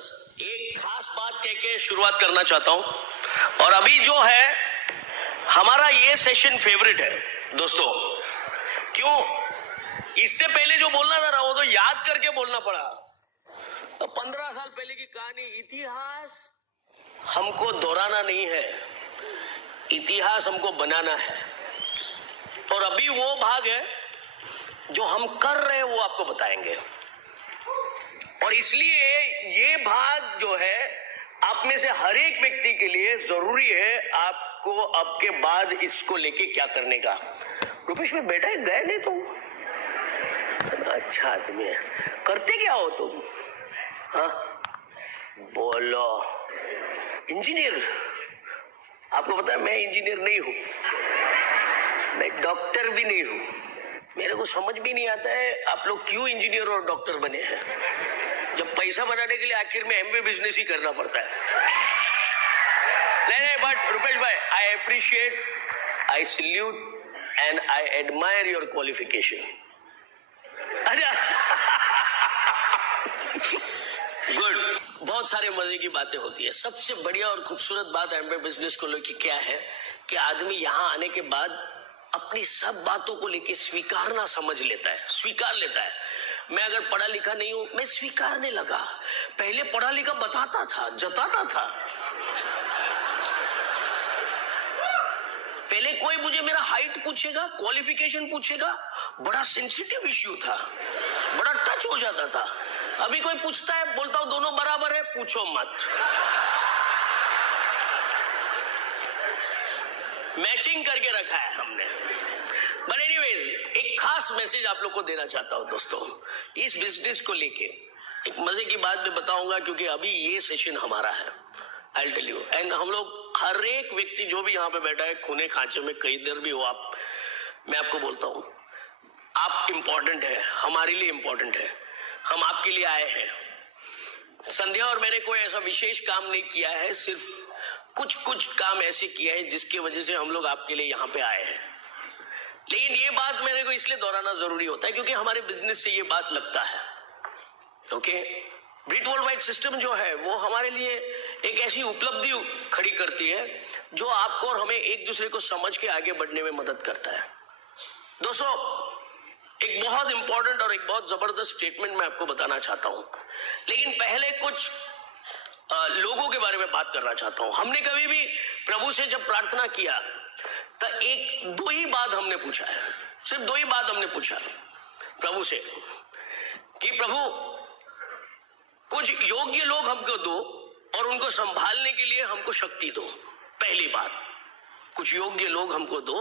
जबरदस्त एक खास बात कह के शुरुआत करना चाहता हूं। और अभी जो है हमारा ये सेशन फेवरेट है दोस्तों। क्यों? इससे पहले जो बोलना था वो तो याद करके बोलना पड़ा। तो 15 साल पहले की कहानी, इतिहास हमको दोहराना नहीं है, इतिहास हमको बनाना है। और अभी वो भाग है जो हम कर रहे हैं, वो आपको बताएंगे। और इसलिए ये भाग जो है आप में से हर एक व्यक्ति के लिए जरूरी है, आपको अब के बाद इसको लेके क्या करने का। रुपेश में बेटा गए नहीं तुम? अच्छा आदमी है। करते क्या हो तुम? हाँ बोलो। इंजीनियर? आपको पता है मैं इंजीनियर नहीं हूं, मैं डॉक्टर भी नहीं हूं। मेरे को समझ भी नहीं आता है आप लोग क्यों इंजीनियर और डॉक्टर बने हैं, जब पैसा बनाने के लिए आखिर में एमबीए बिजनेस ही करना पड़ता है। नहीं, बट रुपेश भाई, I appreciate, I salute and I admire your qualification. Good. बहुत सारे मजे की बातें होती है। सबसे बढ़िया और खूबसूरत बात एमबीए बिजनेस को लेकर क्या है कि आदमी यहां आने के बाद अपनी सब बातों को लेकर स्वीकारना समझ लेता है, स्वीकार लेता है। मैं अगर पढ़ा लिखा नहीं हूं, मैं स्वीकारने लगा। पहले पढ़ा लिखा बताता था, जताता था। पहले कोई मुझे मेरा हाइट पूछेगा, क्वालिफिकेशन पूछेगा, बड़ा सेंसिटिव इश्यू था, बड़ा टच हो जाता था। अभी कोई पूछता है, बोलता हूं दोनों बराबर है, पूछो मत। मैचिंग करके रखा है हमने। बट एनीवेज, एक खास मैसेज आप लोग को देना चाहता हूं दोस्तों, इस बिजनेस को लेके एक मजे की बात मैं बताऊंगा, क्योंकि अभी ये सेशन हमारा है। आई टेल यू, एंड हम लोग हर एक व्यक्ति जो भी यहाँ पे बैठा है, खूने खांचे में कई देर भी हो आप, मैं आपको बोलता हूं आप इंपॉर्टेंट है, हमारे लिए इंपॉर्टेंट है, हम आपके लिए आए हैं। संध्या और मैंने कोई ऐसा विशेष काम नहीं किया है, सिर्फ कुछ काम ऐसे किए हैं जिसकी वजह से हम लोग आपके लिए यहाँ पे आए हैं। लेकिन ये बात मेरे को इसलिए दोहराना जरूरी होता है क्योंकि हमारे बिजनेस से ये बात लगता है। Okay, Britt world wide system जो है वो हमारे लिए एक ऐसी उपलब्धि खड़ी करती है जो आपको और हमें एक दूसरे को समझ के आगे बढ़ने में मदद करता है। दोस्तों, एक बहुत इंपॉर्टेंट और एक बहुत जबरदस्त स्टेटमेंट मैं आपको बताना चाहता हूं, लेकिन पहले कुछ लोगों के बारे में बात करना चाहता हूं। हमने कभी भी प्रभु से जब प्रार्थना किया तो दो ही बात हमने पूछा है, सिर्फ दो ही बात हमने पूछा प्रभु से कि प्रभु कुछ योग्य लोग हमको दो और उनको संभालने के लिए हमको शक्ति दो। पहली बात, कुछ योग्य लोग हमको दो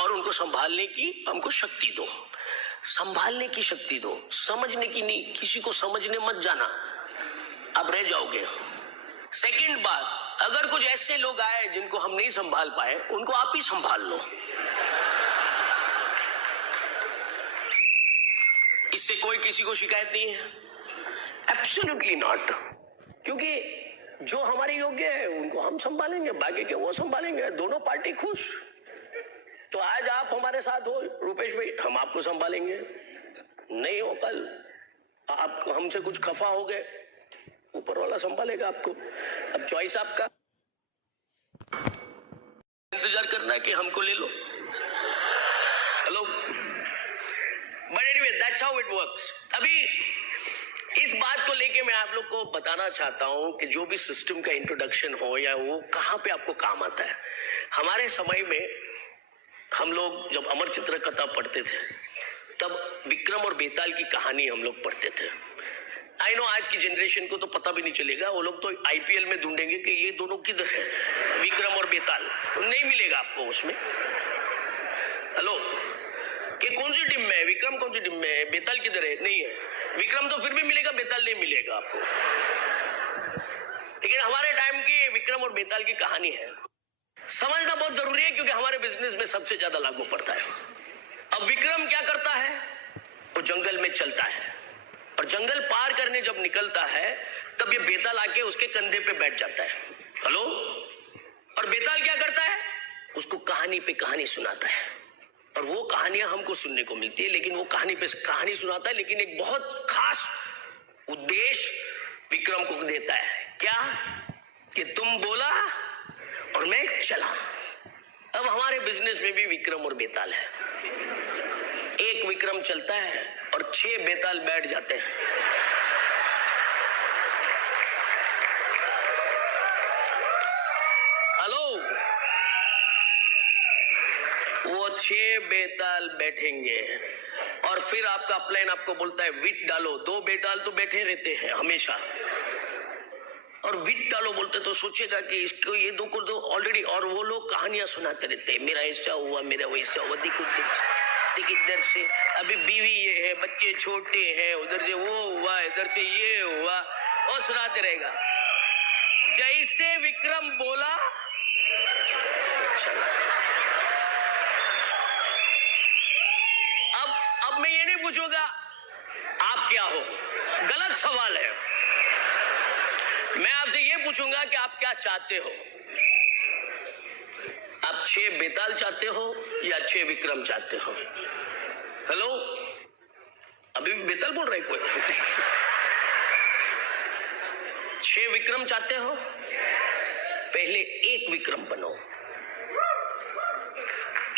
और उनको संभालने की हमको शक्ति दो। संभालने की शक्ति दो, समझने की नहीं। किसी को समझने मत जाना, आप रह जाओगे। सेकंड बात, अगर कुछ ऐसे लोग आए जिनको हम नहीं संभाल पाए, उनको आप ही संभाल लो। इससे कोई किसी को शिकायत नहीं है, एब्सोल्युटली नॉट। क्योंकि जो हमारे योग्य है उनको हम संभालेंगे, बाकी के वो संभालेंगे, दोनों पार्टी खुश। तो आज आप हमारे साथ हो रुपेश भाई, हम आपको संभालेंगे। नहीं हो कल आप हमसे कुछ खफा हो गए, ऊपर वाला संभालेगा आपको। अब चॉइस आपका, इंतजार करना है कि हमको ले लो। Hello, but anyway that's how it works. अभी इस बात को लेके मैं आप लोग को बताना चाहता हूं कि जो भी सिस्टम का इंट्रोडक्शन हो या वो कहां पे आपको काम आता है। हमारे समय में हम लोग जब अमर चित्र कथा पढ़ते थे तब विक्रम और बेताल की कहानी हम लोग पढ़ते थे। आई नो आज की जनरेशन को तो पता भी नहीं चलेगा, वो लोग तो आईपीएल में ढूंढेंगे कि ये दोनों किधर है, विक्रम और बेताल। नहीं मिलेगा आपको उसमें। हेलो, कि कौन सी टीम में है, विक्रम कौन सी टीम में है, बेताल किधर है, नहीं है। विक्रम तो फिर भी मिलेगा, बेताल नहीं मिलेगा आपको। लेकिन हमारे टाइम की विक्रम और बेताल की कहानी है, समझना बहुत जरूरी है क्योंकि हमारे बिजनेस में सबसे ज्यादा लागू पड़ता है। अब विक्रम क्या करता है, वो जंगल में चलता है और जंगल पार करने जब निकलता है तब ये बेताल आके उसके कंधे पे बैठ जाता है। हेलो, और बेताल क्या करता है, उसको कहानी पे कहानी सुनाता है। और वो कहानियां हमको सुनने को मिलती है, लेकिन वो कहानी पे कहानी सुनाता है, लेकिन एक बहुत खास उद्देश्य विक्रम को देता है, क्या कि तुम बोला और मैं चला। अब हमारे बिजनेस में भी विक्रम और बेताल है। एक विक्रम चलता है और 6 बेताल बैठ जाते हैं। हेलो, वो 6 बेताल बैठेंगे और फिर आपका प्लान आपको बोलता है विट डालो। 2 बेताल तो बैठे रहते हैं हमेशा, और विट डालो बोलते तो सोचेगा कि इसको ये 2 को तो ऑलरेडी, और वो लोग कहानियां सुनाते रहते हैं, मेरा ऐसा हुआ, मेरा वैसा हुआ, देख इधर से अभी बीवी ये है, बच्चे छोटे हैं, उधर से वो हुआ, इधर से ये हुआ, और सुनाते रहेगा। जैसे विक्रम बोला चला। अब मैं ये नहीं पूछूंगा आप क्या हो, गलत सवाल है। मैं आपसे ये पूछूंगा कि आप क्या चाहते हो। आप 6 बेताल चाहते हो या 6 विक्रम चाहते हो? हेलो, अभी भी बेताल बोल रहे कोई? 6 विक्रम चाहते हो? पहले एक विक्रम बनो,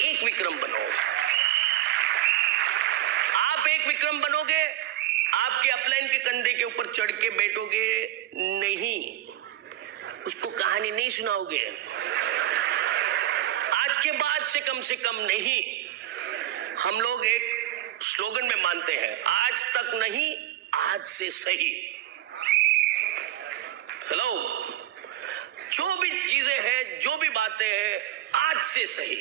एक विक्रम बनो। आप एक विक्रम बनोगे, आपके अपलाइन के कंधे के ऊपर चढ़ के बैठोगे नहीं, उसको कहानी नहीं सुनाओगे। आज के बाद से कम नहीं। हम लोग एक स्लोगन में मानते हैं, आज तक नहीं, आज से सही। हेलो, जो भी चीजें हैं, जो भी बातें हैं, आज से सही।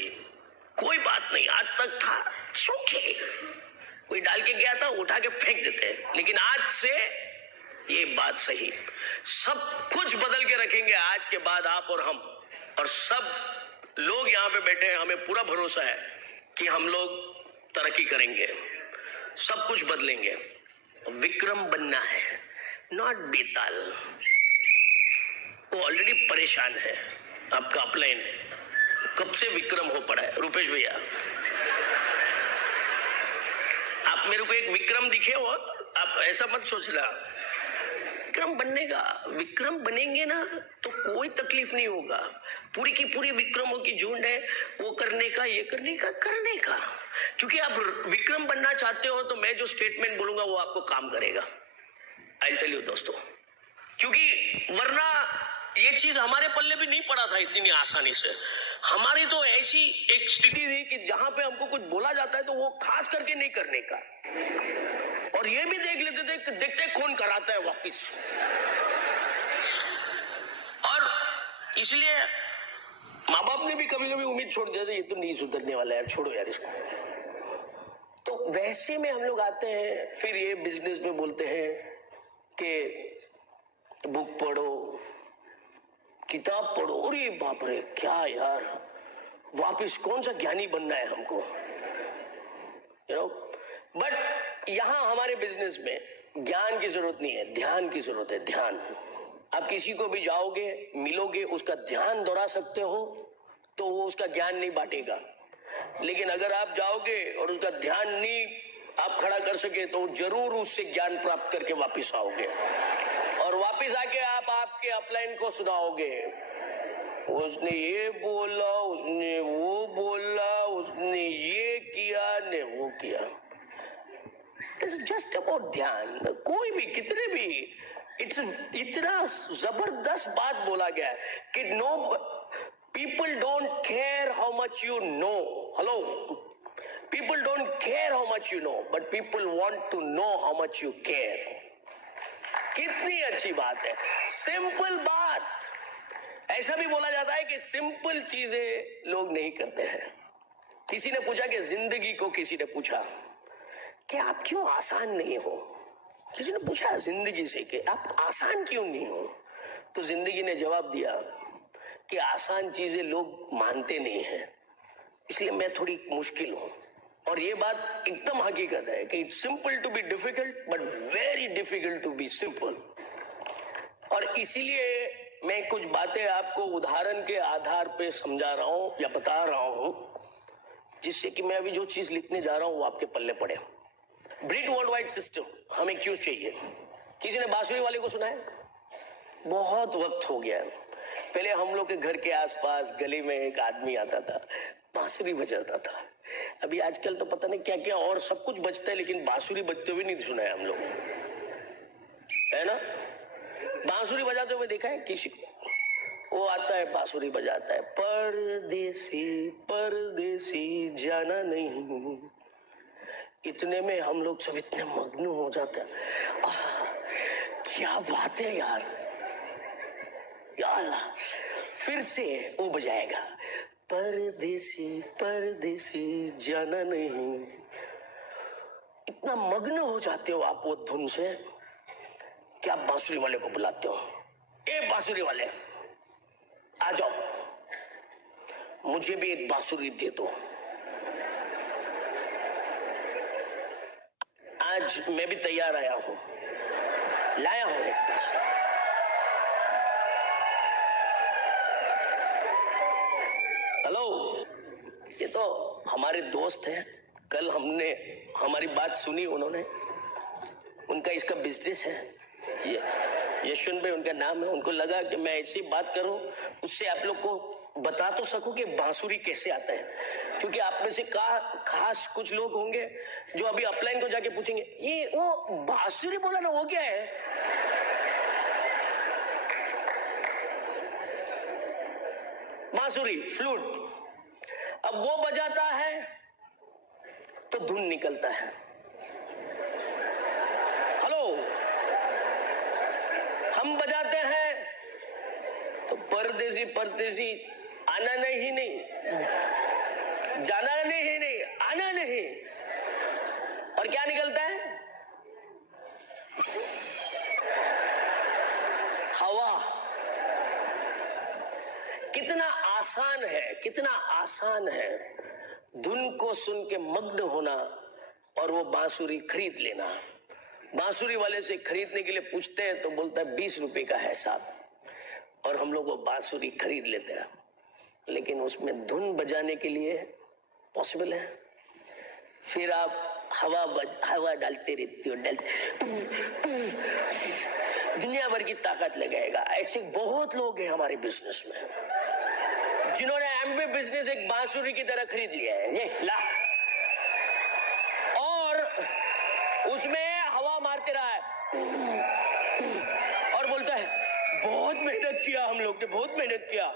कोई बात नहीं, आज तक था सूखे, कोई डाल के गया था उठा के फेंक देते हैं, लेकिन आज से ये बात सही। सब कुछ बदल के रखेंगे आज के बाद, आप और हम और सब लोग यहाँ पे बैठे हैं। हमें पूरा भरोसा है कि हम लोग तरक्की करेंगे, सब कुछ बदलेंगे। विक्रम बनना है, नॉट बेताल। वो ऑलरेडी परेशान है, आपका अपलाइन कब से विक्रम हो पड़ा है। रुपेश भैया, आप मेरे को एक विक्रम दिखे हो, आप ऐसा मत सोचना। विक्रम बनने का, विक्रम बनेंगे ना तो कोई तकलीफ नहीं होगा। पूरी की पूरी विक्रमों की झुंड है, वो करने का, ये करने का। क्योंकि आप विक्रम बनना चाहते हो तो मैं जो स्टेटमेंट बोलूंगा वो आपको काम करेगा। आई टेल यू दोस्तों, क्योंकि वरना ये चीज हमारे पल्ले भी नहीं पड़ा था इतनी आसानी से। हमारी तो ऐसी एक स्थिति थी कि जहां पे हमको कुछ बोला जाता है तो वो खास करके नहीं करने का, और ये भी देख लेते थे, देखते कौन कराता है वापिस। और इसलिए माँ बाप ने भी कभी कभी उम्मीद छोड़ दिया था, ये तो नहीं सुधरने वाला यार, छोड़ो यार इसको। तो वैसे में हम लोग आते हैं, फिर ये बिजनेस में बोलते हैं कि बुक पढ़ो, किताब पढ़ो। अरे बाप रे, क्या यार, वापिस कौन सा ज्ञानी बनना है हमको, यू नो। बट यहां हमारे बिजनेस में ज्ञान की जरूरत नहीं है, ध्यान की जरूरत है। ध्यान, आप किसी को भी जाओगे, मिलोगे, उसका ध्यान दोहरा सकते हो तो वो उसका ज्ञान नहीं बांटेगा। लेकिन अगर आप जाओगे और उसका ध्यान नहीं आप खड़ा कर सके तो जरूर उससे ज्ञान प्राप्त करके वापिस आओगे, और वापिस आके आप आपके अपलाइन को सुनाओगे, उसने ये बोला, उसने वो बोला, उसने ये किया ने वो किया। It's just about ध्यान। कोई भी, कितने भी, इतना जबरदस्त बात बोला गया है कि no, people don't care how much you know. Hello, people don't care how much you know, but people want to know how much you care. कितनी अच्छी बात है, सिंपल बात। ऐसा भी बोला जाता है कि सिंपल चीजें लोग नहीं करते हैं। किसी ने पूछा कि जिंदगी को, किसी ने पूछा कि आप क्यों आसान नहीं हो। किसी ने पूछा जिंदगी से कि आप आसान क्यों नहीं हो, तो जिंदगी ने जवाब दिया कि आसान चीजें लोग मानते नहीं हैं, इसलिए मैं थोड़ी मुश्किल हूं। और ये बात एकदम हकीकत है कि it's simple to be difficult but very difficult to be simple. और इसीलिए मैं कुछ बातें आपको उदाहरण के आधार पे समझा रहा हूं या बता रहा हूं, जिससे कि मैं अभी जो चीज लिखने जा रहा हूं वो आपके पल्ले पड़े। ब्रिट वर्ल्ड वाइड सिस्टम हमें क्यों चाहिए? किसी ने बांसुरी वाले को सुना है? बहुत वक्त हो गया। पहले हम लोग के घर के आसपास गली में एक आदमी आता था, बांसुरी बजाता था। अभी आजकल तो पता नहीं क्या क्या और सब कुछ बजता है, लेकिन बांसुरी बजते हुए नहीं सुना है हम लोग, है ना? बांसुरी बजाते हुए देखा है किसी को? वो आता है बांसुरी बजाता है, परदेसी परदेसी जाना नहीं। इतने में हम लोग सब इतने मग्न हो जाते हैं, क्या बात है यार, यार फिर से वो बजाएगा, परदेसी परदेसी जाना नहीं। इतना मग्न हो जाते हो आप वो धुन से कि आप बांसुरी वाले को बुलाते हो, ए बांसुरी वाले आ जाओ, मुझे भी एक बांसुरी दे दो। आज मैं भी तैयार आया हूं, लाया हूं एक बांसुरी। हेलो, ये तो हमारे दोस्त हैं, कल हमने हमारी बात सुनी, उन्होंने, उनका इसका बिजनेस है, ये यशवंत भाई उनका नाम है। उनको लगा कि मैं ऐसी बात करूं, उससे आप लोग को बता तो सकूं कि बांसुरी कैसे आता है, क्योंकि आप में से खास कुछ लोग होंगे जो अभी अपलाइन को जाके पूछेंगे, ये वो बांसुरी बोला ना, वो क्या है? बांसुरी, फ्लूट। अब वो बजाता है तो धुन निकलता है। हेलो, हम बजाते हैं तो परदेसी परदेसी आना नहीं, जाना नहीं, आना नहीं, और क्या निकलता है? हवा। कितना आसान है, कितना आसान है धुन को सुन के मग्न होना और वो बांसुरी खरीद लेना। बांसुरी वाले से खरीदने के लिए पूछते हैं तो बोलता है 20 रुपए का है साहब, और हम लोग वो बांसुरी खरीद लेते हैं, लेकिन उसमें धुन बजाने के लिए पॉसिबल है। फिर आप हवा डालते रहते हो, दुनिया भर की ताकत लगाएगा। ऐसे बहुत लोग हैं हमारे बिजनेस में जिन्होंने एमबी बिजनेस एक बांसुरी की तरह खरीद लिया है, ये ला, और उसमें हवा मारते रहा है और बोलता है बहुत मेहनत किया, हम लोग ने बहुत मेहनत किया।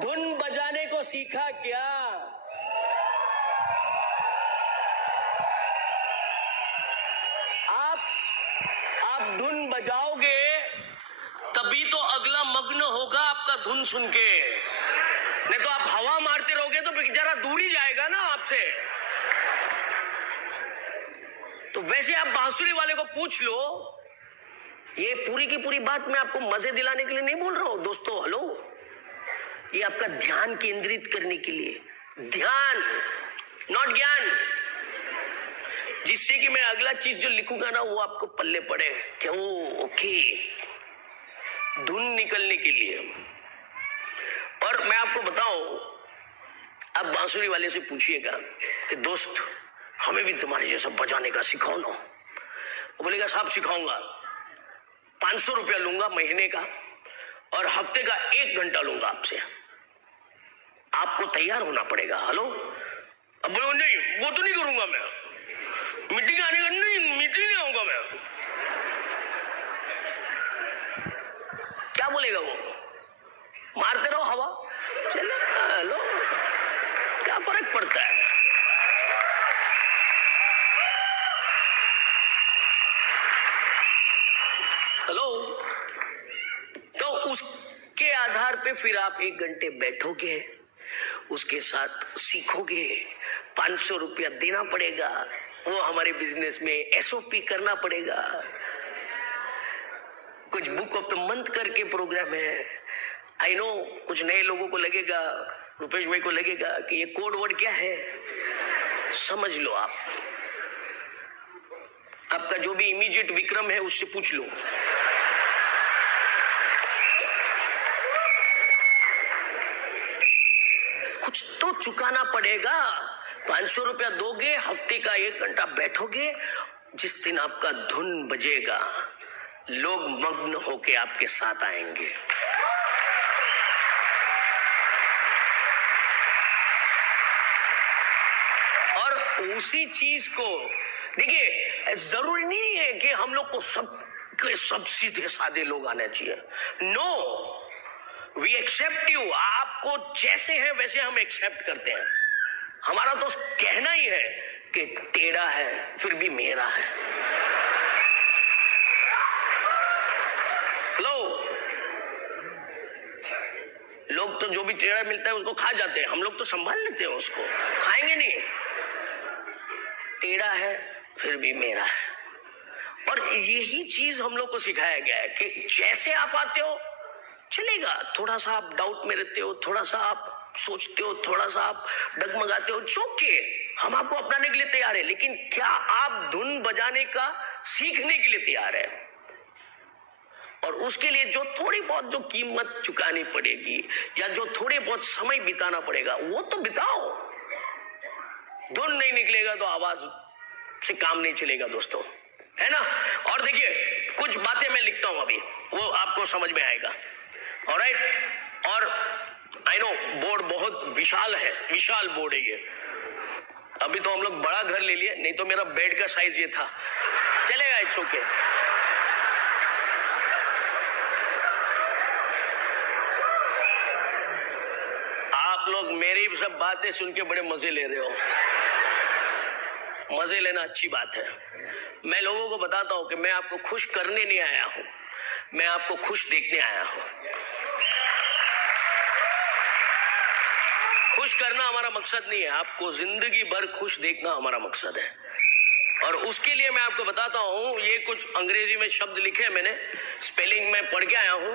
धुन बजाने को सीखा क्या? आप धुन बजाओगे तभी तो अगला मग्न होगा आपका धुन सुन के, नहीं तो आप हवा मारते रहोगे तो बेचारा दूर ही जाएगा ना आपसे। तो वैसे आप बांसुरी वाले को पूछ लो, ये पूरी की पूरी बात मैं आपको मजे दिलाने के लिए नहीं बोल रहा हूं दोस्तों। हेलो, ये आपका ध्यान केंद्रित करने के लिए, ध्यान नॉट ज्ञान, जिससे कि मैं अगला चीज जो लिखूंगा ना वो आपको पल्ले पड़े, क्यों? ओके, धुन निकलने के लिए। और मैं आपको बताऊं, आप बांसुरी वाले से पूछिएगा कि दोस्त हमें भी तुम्हारे जैसा बजाने का सिखाओ ना। वो बोलेगा साहब सिखाऊंगा, 500 रुपया लूंगा महीने का और हफ्ते का 1 घंटा लूंगा आपसे। आपको तैयार होना पड़ेगा। हेलो, अब बोलो नहीं वो तो नहीं करूंगा मैं, मीटिंग आने का नहीं, मीटिंग नहीं आऊंगा मैं। क्या बोलेगा वो? मारते रहो हवा, चलो हेलो, क्या फर्क पड़ता है? हेलो, तो उसके आधार पे फिर आप 1 घंटे बैठोगे, उसके साथ सीखोगे, 500 रुपया देना पड़ेगा, वो हमारे बिजनेस में एसओपी करना पड़ेगा। कुछ बुक ऑफ द मंथ करके प्रोग्राम है। आई नो कुछ नए लोगों को लगेगा, रुपेश भाई को लगेगा कि ये कोड वर्ड क्या है। समझ लो, आपका जो भी इमीडिएट विक्रम है उससे पूछ लो। कुछ तो चुकाना पड़ेगा। 500 रुपया दोगे, हफ्ते का 1 घंटा बैठोगे, जिस दिन आपका धुन बजेगा, लोग मग्न होके आपके साथ आएंगे। और उसी चीज को देखिए, जरूरी नहीं है कि हम लोग को सब सीधे साधे लोग आने चाहिए। No, we accept you. आपको जैसे है वैसे हम एक्सेप्ट करते हैं। हमारा तो कहना ही है कि टेढ़ा है फिर भी मेरा है। हेलो, लोग तो जो भी टेढ़ा मिलता है उसको खा जाते हैं, हम लोग तो संभाल लेते हैं उसको, खाएंगे नहीं। टेढ़ा है फिर भी मेरा है। और यही चीज हम लोग को सिखाया गया है कि जैसे आप आते हो चलेगा, थोड़ा सा आप डाउट में रहते हो, थोड़ा सा आप सोचते हो, थोड़ा सा आप डगमगाते हो, चौके हम आपको अपनाने के लिए तैयार है। लेकिन क्या आप धुन बजाने का सीखने के लिए तैयार है? और उसके लिए जो थोड़ी बहुत जो कीमत चुकानी पड़ेगी या जो थोड़े बहुत समय बिताना पड़ेगा वो तो बिताओ। धुन नहीं निकलेगा तो आवाज से काम नहीं चलेगा दोस्तों, है ना। और देखिए, कुछ बातें मैं लिखता हूं अभी, वो आपको समझ में आएगा। ऑलराइट। और आई नो बोर्ड बहुत विशाल है, विशाल बोर्ड है ये। अभी तो हम लोग बड़ा घर ले लिए, नहीं तो मेरा बेड का साइज ये था। चलेगा, इट्स ओके। आप लोग मेरी सब बातें सुन के बड़े मजे ले रहे हो। मजे लेना अच्छी बात है। मैं लोगों को बताता हूं कि मैं आपको खुश करने नहीं आया हूं, मैं आपको खुश देखने आया हूं। खुश करना हमारा मकसद नहीं है, आपको जिंदगी भर खुश देखना हमारा मकसद है। और उसके लिए मैं आपको बताता हूं, ये कुछ अंग्रेजी में शब्द लिखे हैं मैंने, स्पेलिंग में पढ़ के आया हूं,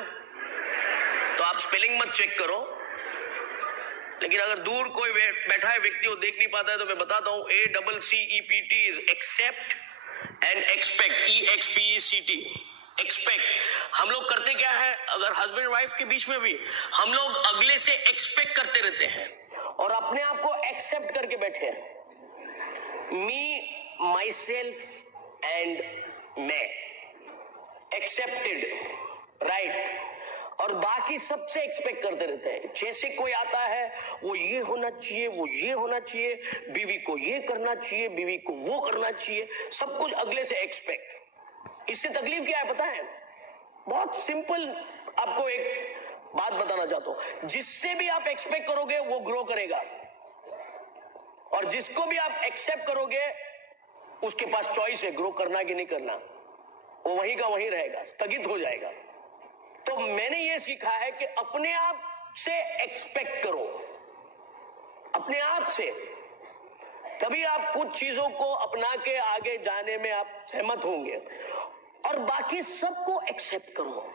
तो आप स्पेलिंग मत चेक करो। लेकिन अगर दूर कोई बैठा है व्यक्ति वो देख नहीं पाता है तो मैं बताता हूं, ACCEPT is accept and expect, EXPECT, expect. हम लोग करते क्या है, अगर हस्बैंड वाइफ के बीच में भी हम लोग अगले से एक्सपेक्ट करते रहते हैं और अपने आप को एक्सेप्ट करके बैठे हैं। मी, माई सेल्फ एंड मैं, एक्सेप्टेड, राइट। और बाकी सबसे एक्सपेक्ट करते रहते हैं। जैसे कोई आता है वो ये होना चाहिए, वो ये होना चाहिए, बीवी को ये करना चाहिए, बीवी को वो करना चाहिए, सब कुछ अगले से एक्सपेक्ट। इससे तकलीफ क्या है पता है? बहुत सिंपल आपको एक बात बताना चाहता हूं, जिससे भी आप एक्सपेक्ट करोगे वो ग्रो करेगा, और जिसको भी आप एक्सेप्ट करोगे उसके पास चॉइस है ग्रो करना कि नहीं करना, वो वहीं का वहीं रहेगा, स्थगित हो जाएगा। तो मैंने ये सीखा है कि अपने आप से एक्सपेक्ट करो, अपने आप से। तभी आप कुछ चीजों को अपना के आगे जाने में आप सहमत होंगे। और बाकी सबको एक्सेप्ट करो,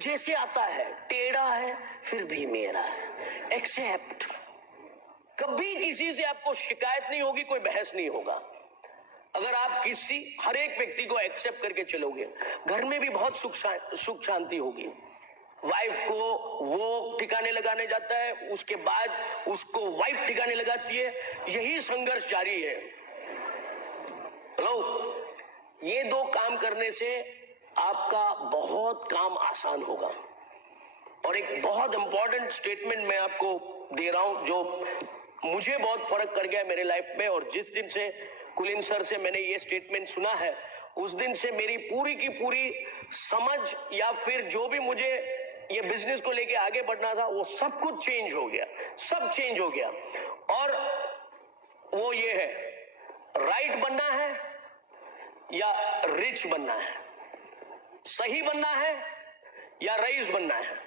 जैसे आता है, टेढ़ा है फिर भी मेरा है, एक्सेप्ट। कभी किसी से आपको शिकायत नहीं होगी, कोई बहस नहीं होगा। अगर आप हर एक व्यक्ति को एक्सेप्ट करके चलोगे, घर में भी बहुत सुख शांति होगी। वाइफ को वो ठिकाने लगाने जाता है, उसके बाद उसको वाइफ ठिकाने लगाती है, यही संघर्ष जारी है। हेलो, ये दो काम करने से आपका बहुत काम आसान होगा। और एक बहुत इंपॉर्टेंट स्टेटमेंट मैं आपको दे रहा हूं जो मुझे बहुत फर्क कर गया मेरे लाइफ में। और जिस दिन से कुलीन सर से मैंने ये स्टेटमेंट सुना है, उस दिन से मेरी पूरी की पूरी समझ या फिर जो भी मुझे ये बिजनेस को लेके आगे बढ़ना था वो सब कुछ चेंज हो गया, सब चेंज हो गया। और वो ये है, राइट बनना है या रिच बनना है, सही बनना है या रईस बनना है।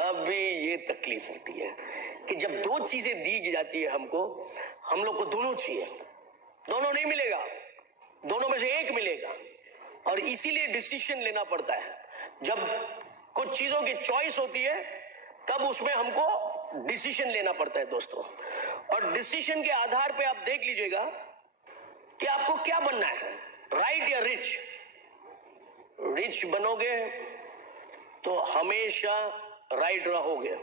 अभी ये तकलीफ होती है कि जब दो चीजें दी जाती है हमको, हम लोग को दोनों चाहिए, दोनों नहीं मिलेगा, दोनों में से एक मिलेगा। और इसीलिए डिसीजन लेना पड़ता है। जब कुछ चीजों की चॉइस होती है तब उसमें हमको डिसीजन लेना पड़ता है दोस्तों। और डिसीजन के आधार पे आप देख लीजिएगा कि आपको क्या बनना है, राइट या रिच। रिच बनोगे तो हमेशा राइट रहोगे,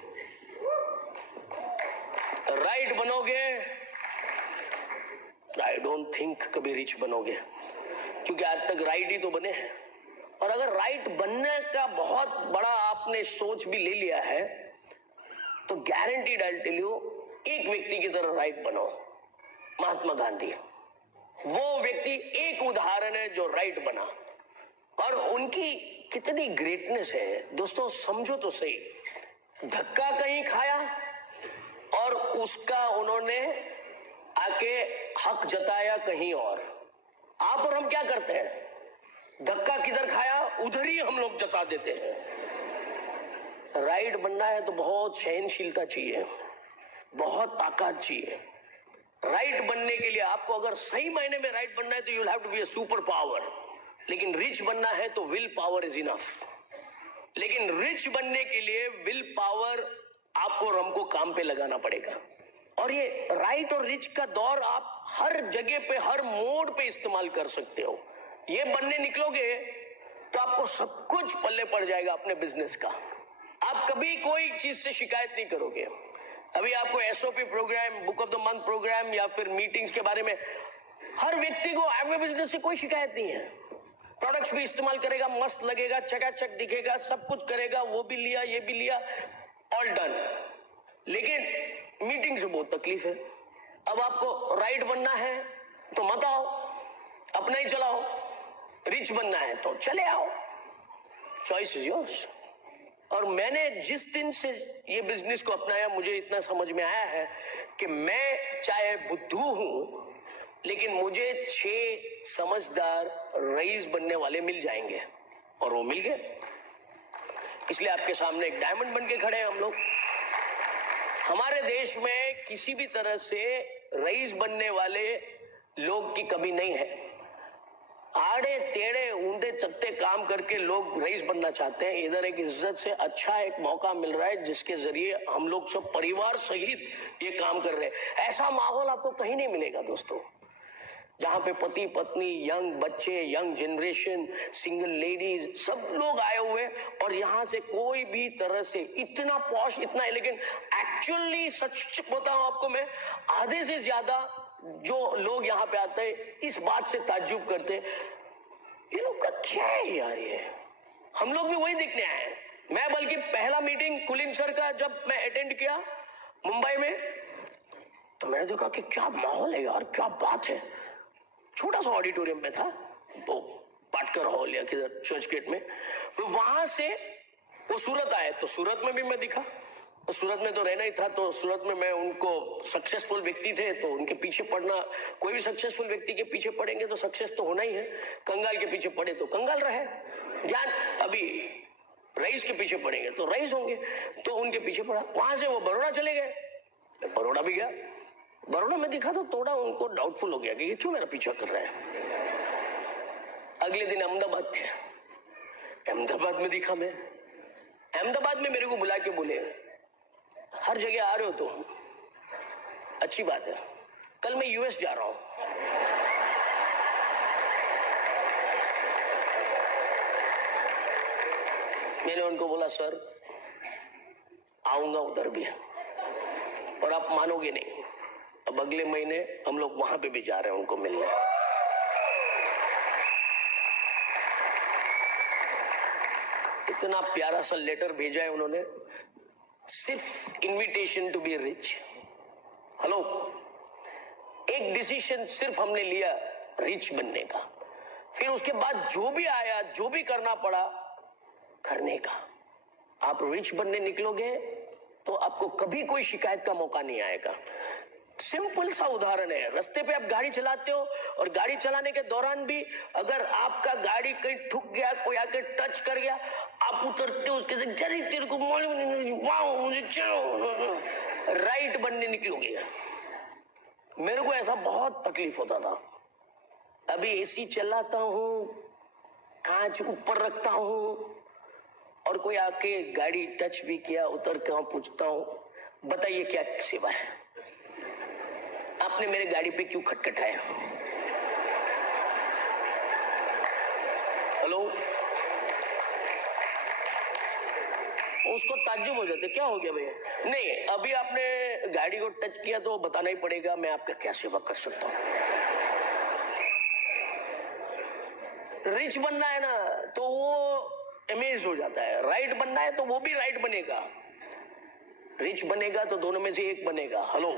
राइट बनोगे आई डोंट थिंक कभी रिच बनोगे। क्योंकि आज तक राइट ही तो बने हैं। और अगर राइट बनने का बहुत बड़ा आपने सोच भी ले लिया है तो गारंटीड आई टेल यू, एक व्यक्ति की तरह राइट बनो, महात्मा गांधी। वो व्यक्ति एक उदाहरण है जो राइट बना, और उनकी कितनी ग्रेटनेस है दोस्तों, समझो तो सही। धक्का कहीं खाया और उसका उन्होंने आके हक जताया कहीं और। आप और हम क्या करते हैं, धक्का किधर खाया उधर ही हम लोग जता देते हैं। राइट बनना है तो बहुत सहनशीलता चाहिए, बहुत ताकत चाहिए। राइट बनने के लिए आपको अगर सही मायने में राइट बनना है तो you will have to be a super power. लेकिन रिच बनना है तो विल पावर इज इनफ। लेकिन रिच बनने के लिए विल पावर आपको और हमको काम पे लगाना पड़ेगा। और ये राइट और रिच का दौर आप हर जगह पे, हर मोड़ पे इस्तेमाल कर सकते हो। ये बनने निकलोगे तो आपको सब कुछ पल्ले पड़ जाएगा अपने बिजनेस का। आप कभी कोई चीज से शिकायत नहीं करोगे। अभी आपको SOP program, book of the month program या फिर मीटिंग्स के बारे में, हर व्यक्ति को एग्रो बिजनेस से कोई शिकायत नहीं है। प्रोडक्ट्स भी इस्तेमाल करेगा, मस्त लगेगा, चकाचक दिखेगा, सब कुछ करेगा, वो भी लिया ये भी लिया, ऑल डन। लेकिन मीटिंग से बहुत तकलीफ है। अब आपको राइट बनना है तो मत आओ, अपना ही चलाओ। रिच बनना है तो चले आओ, चॉइस इज योर्स। और मैंने जिस दिन से ये बिजनेस को अपनाया मुझे इतना समझ में आया है कि मैं चाहे बुद्धू हूं लेकिन मुझे 6 समझदार रईस बनने वाले मिल जाएंगे, और वो मिल गए। इसलिए आपके सामने एक डायमंड बन के खड़े हैं हम लोग। हमारे देश में किसी भी तरह से रईस बनने वाले लोग की कमी नहीं है। आड़े टेढ़े ऊंधे चत्ते काम करके लोग रईस बनना चाहते हैं। इधर एक इज्जत से अच्छा एक मौका मिल रहा है जिसके जरिए हम लोग सब परिवार सहित ये काम कर रहे हैं। ऐसा माहौल आपको कहीं नहीं मिलेगा दोस्तों, जहां पे पति पत्नी, यंग बच्चे, यंग जनरेशन, सिंगल लेडीज, सब लोग आए हुए, और यहां से कोई भी तरह से इतना पॉश, इतना एलिगेंट। एक्चुअली सच बताऊं आपको मैं, आधे से ज्यादा जो लोग यहाँ पे आते हैं इस बात से ताज्जुब करते हैं, ये लोग का क्या है यार, ये हम लोग भी वही देखने आए हैं। मैं बल्कि पहला मीटिंग कुलीन सर का जब मैं अटेंड किया मुंबई में, तो मैंने देखा कि क्या माहौल है यार, क्या बात है। छोटा सा ऑडिटोरियम में था, वो पाटकर हॉल या किधर चर्च गेट में। तो वहां से वो सूरत आए, तो सूरत में भी मैं दिखा, तो सूरत में तो रहना ही था, तो सूरत में मैं उनको सक्सेसफुल व्यक्ति थे तो उनके पीछे पड़ना, कोई भी सक्सेसफुल व्यक्ति के पीछे पड़ेंगे तो सक्सेस तो होना ही है। कंगाल के पीछे पड़े तो कंगाल रहे, ज्ञान अभी रईस के पीछे पड़ेंगे तो रईस होंगे, तो उनके पीछे पड़ा। वहां से वो बड़ौदा चले गए, बड़ौदा भी गया। बड़ौदा में दिखा तो थोड़ा उनको डाउटफुल हो गया कि ये क्यों मेरा पीछा कर रहा है। अगले दिन अहमदाबाद थे, अहमदाबाद में दिखा मैं। अहमदाबाद में मेरे को बुला के बोले, हर जगह आ रहे हो तुम, अच्छी बात है, कल मैं यूएस जा रहा हूं। मैंने उनको बोला सर आऊंगा उधर भी, और आप मानोगे नहीं, अब अगले महीने हम लोग वहां पे भी जा रहे हैं उनको मिलने। इतना प्यारा सा लेटर भेजा है उन्होंने, सिर्फ invitation to be rich. Hello, एक डिसीजन सिर्फ हमने लिया रिच बनने का, फिर उसके बाद जो भी आया, जो भी करना पड़ा करने का। आप रिच बनने निकलोगे तो आपको कभी कोई शिकायत का मौका नहीं आएगा। सिंपल सा उदाहरण है, रास्ते पे आप गाड़ी चलाते हो और गाड़ी चलाने के दौरान भी अगर आपका गाड़ी कहीं ठुक गया, कोई आके टच कर गया, आप उतरते हो उसके से, तेरे को मालूम नहीं, वाओ मुझे चलो राइट बनने निकलोगे। मेरे को ऐसा बहुत तकलीफ होता था। अभी एसी चलाता हूं, कांच ऊपर रखता हूं, और कोई आके गाड़ी टच भी किया, उतर के पूछता हूं बताइए क्या सेवा है, आपने मेरे गाड़ी पे क्यों खटखटाया। हेलो, उसको ताज्जुब हो जाते, क्या हो गया भैया। नहीं, अभी आपने गाड़ी को टच किया तो बताना ही पड़ेगा, मैं आपका क्या सेवा कर सकता हूं। रिच बनना है ना तो वो अमेज हो जाता है, राइट बनना है तो वो भी राइट बनेगा, रिच बनेगा तो दोनों में से एक बनेगा। हेलो,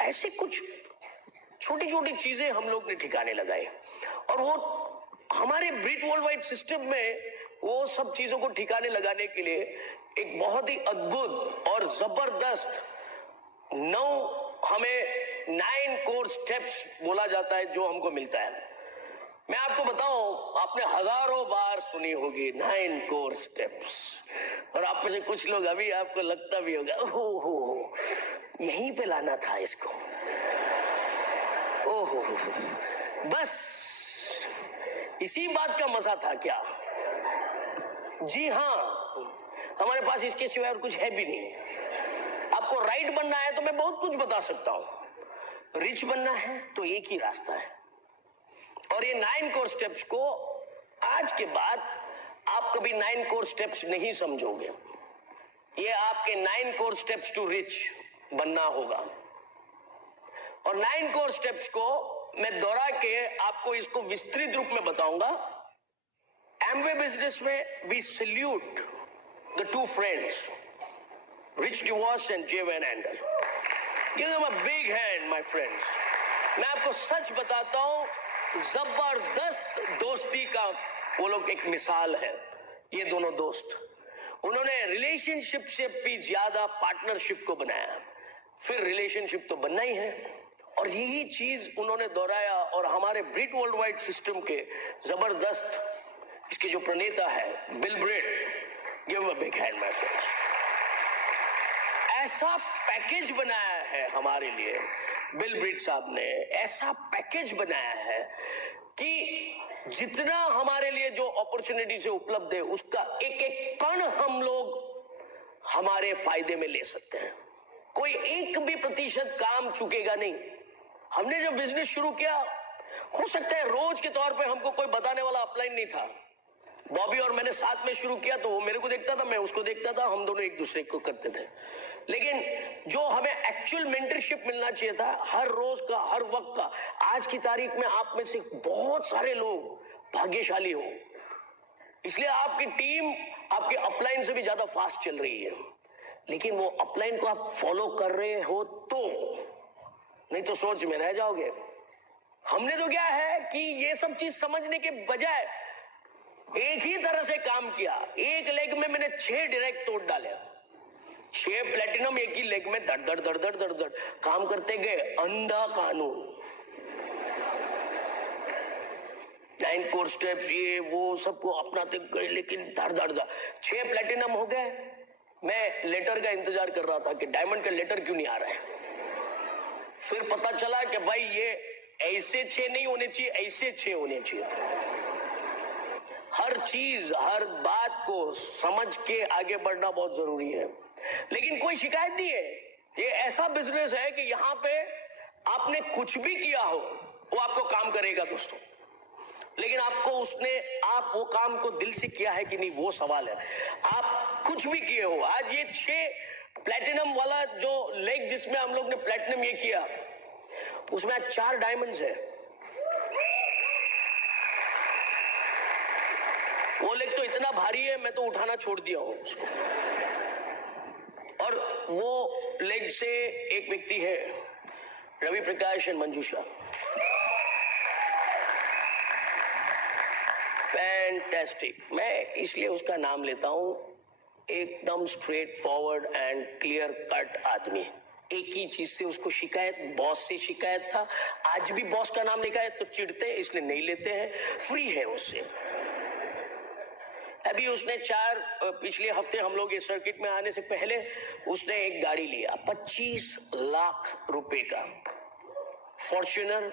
ऐसे कुछ छोटी छोटी चीजें हम लोग ने ठिकाने लगाए और वो हमारे ब्रिट वर्ल्ड वाइड सिस्टम में वो सब चीजों को ठिकाने लगाने के लिए एक बहुत ही अद्भुत और जबरदस्त हमें 9 कोर स्टेप्स बोला जाता है जो हमको मिलता है। मैं आपको बताऊं, आपने हजारों बार सुनी होगी 9 कोर स्टेप्स, और आप में से कुछ लोग अभी आपको लगता भी होगा ओहो यहीं पे लाना था इसको, ओहो बस इसी बात का मजा था क्या? जी हाँ, हमारे पास इसके सिवाय और कुछ है भी नहीं। आपको राइट बनना है तो मैं बहुत कुछ बता सकता हूं, रिच बनना है तो एक ही रास्ता है। और ये 9 कोर स्टेप्स को आज के बाद आप कभी 9 कोर स्टेप्स नहीं समझोगे, ये आपके 9 कोर स्टेप्स टू रिच बनना होगा। और 9 कोर स्टेप्स को मैं दोहरा के आपको इसको विस्तृत रूप में बताऊंगा। एमवे बिजनेस में we salute the 2 friends Rich DeVos and J Van Andel. Give them a big hand my friends. मैं आपको सच बताता हूं, जबरदस्त दोस्ती का वो लोग एक मिसाल है। ये दोनों दोस्त, उन्होंने रिलेशनशिप से भी ज्यादा पार्टनरशिप को बनाया। फिर रिलेशनशिप तो बनना ही है, और यही चीज उन्होंने दोहराया। और हमारे ब्रिट वर्ल्ड वाइड सिस्टम के जबरदस्त इसके जो प्रणेता है Bill Britt, give a big hand my friends. ऐसा पैकेज बनाया है हमारे लिए बिल ब्रिट साहब ने, ऐसा पैकेज बनाया है कि जितना हमारे लिए जो अपॉर्चुनिटी से उपलब्ध है उसका एक एक कण हम लोग हमारे फायदे में ले सकते हैं। कोई एक भी प्रतिशत काम चुकेगा नहीं। हमने जब बिजनेस शुरू किया, हो सकता है रोज के तौर पे हमको कोई बताने वाला अपलाइन नहीं था। बॉबी और मैंने साथ में शुरू किया तो वो मेरे को देखता था, मैं उसको देखता था, हम दोनों एक दूसरे को करते थे। लेकिन जो हमें एक्चुअल मेंटरशिप मिलना चाहिए था, हर रोज का, हर वक्त का, आज की तारीख में आप में से बहुत सारे लोग भाग्यशाली हो, इसलिए आपकी टीम आपके अपलाइन से भी ज्यादा फास्ट चल रही है। लेकिन वो अपलाइन को आप फॉलो कर रहे हो तो, नहीं तो सोच में रह जाओगे। हमने तो क्या है कि ये सब चीज समझने के बजाय एक ही तरह से काम किया। एक लेग में मैंने 6 डायरेक्ट तोड़ डाले, 6 प्लेटिनम एक ही लेग में धड़ धड़ धड़ धड़ धड़ धड़ काम करते गए। अंधा कानून, 9 कोर स्टेप्स, ये वो सबको अपनाते गए, लेकिन धड़ धड़ धड़ 6 प्लेटिनम हो गए। मैं लेटर का इंतजार कर रहा था कि डायमंड का लेटर क्यों नहीं आ रहा है। फिर पता चला कि भाई ये ऐसे 6 नहीं होने चाहिए, ऐसे 6 होने चाहिए। हर चीज, हर बात को समझ के आगे बढ़ना बहुत जरूरी है। लेकिन कोई शिकायत नहीं है। ये ऐसा बिजनेस है कि यहाँ पे आपने कुछ भी किया हो वो आपको काम करेगा दोस्तों, लेकिन आप वो काम को दिल से किया है कि नहीं, वो सवाल है। आप कुछ भी किए हो, आज ये 6 प्लेटिनम वाला जो लेग जिसमें हम लोग ने प्लेटिनम ये किया, उसमें आज 4 डायमंड्स है। वो लेग तो इतना भारी है, मैं तो उठाना छोड़ दिया हूं उसको। और वो लेग से एक व्यक्ति है, Ravi Prakash and Manjusha, fantastic. मैं इसलिए उसका नाम लेता हूं, एकदम straight forward and clear cut आदमी। एक ही चीज से उसको शिकायत, बॉस से शिकायत था। आज भी बॉस का नाम लिखा है तो चिढ़ते हैं, इसलिए नहीं लेते हैं, फ्री है उससे। अभी उसने पिछले हफ्ते हम लोग इस सर्किट में आने से पहले उसने एक गाड़ी लिया 25 लाख रुपए का, Fortuner,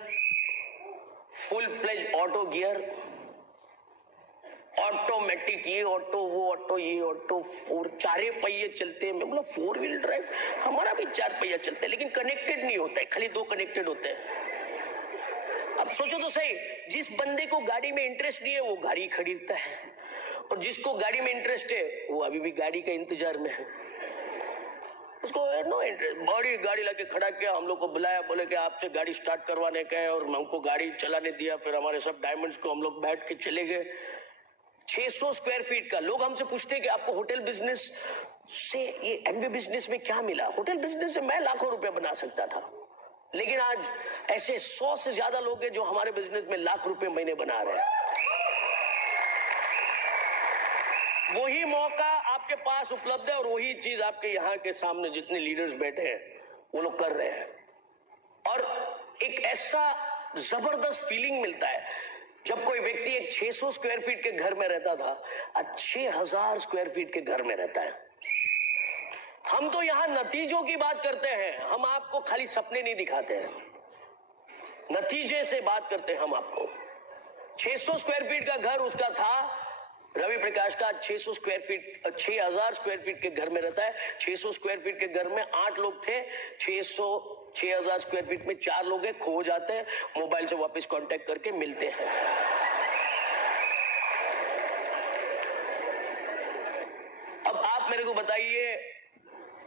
full fledge auto gear, automatic, ये ऑटो वो ऑटो ये ऑटो, 4 पहिए चलते हैं। मैं बोला 4 व्हील ड्राइव, हमारा भी 4 पहिया चलता है, लेकिन कनेक्टेड नहीं होता है, खाली 2 कनेक्टेड होते हैं। अब सोचो तो सही, जिस बंदे को गाड़ी में इंटरेस्ट नहीं है वो गाड़ी खरीदता है, और जिसको गाड़ी में इंटरेस्ट है वो अभी भी गाड़ी का इंतजार में है। उसको नो इंटरेस्ट। बड़ी गाड़ी लाके खड़ा किया, हम लोग को बुलाया, बोले कि आपसे गाड़ी स्टार्ट करवाने का है, और हमको गाड़ी चलाने दिया। फिर हमारे सब डायमंड्स को हम लोग बैठ के चले गए। 600 स्क्वायर फीट का। लोग हमसे पूछते हैं कि आपको होटल बिजनेस से, ये एमवे बिजनेस में क्या मिला? होटल बिजनेस से मैं लाखों रुपए बना सकता था, लेकिन आज ऐसे 100 से ज्यादा लोग हैं जो हमारे बिजनेस में लाख रुपए महीने बना रहे हैं। वही मौका आपके पास उपलब्ध है, और वही चीज आपके यहाँ के सामने जितने लीडर्स बैठे हैं वो लोग कर रहे हैं। और एक ऐसा जबरदस्त फीलिंग मिलता है जब कोई व्यक्ति एक 600 स्क्वायर फीट के घर में रहता था, आज 6000 स्क्वायर फीट के घर में रहता है। हम तो यहां नतीजों की बात करते हैं, हम आपको खाली सपने नहीं दिखाते हैं, नतीजे से बात करते हैं हम आपको। 600 स्क्वायर फीट का घर उसका था, रवि प्रकाश का 600 स्क्वायर फीट 6000 स्क्वायर फीट के घर में रहता है। 600 स्क्वायर फीट के घर में 8 लोग थे, 6000 स्क्वायर फीट में 4 लोग हैं। खो जाते हैं, मोबाइल से वापस कांटेक्ट करके मिलते हैं। अब आप मेरे को बताइए,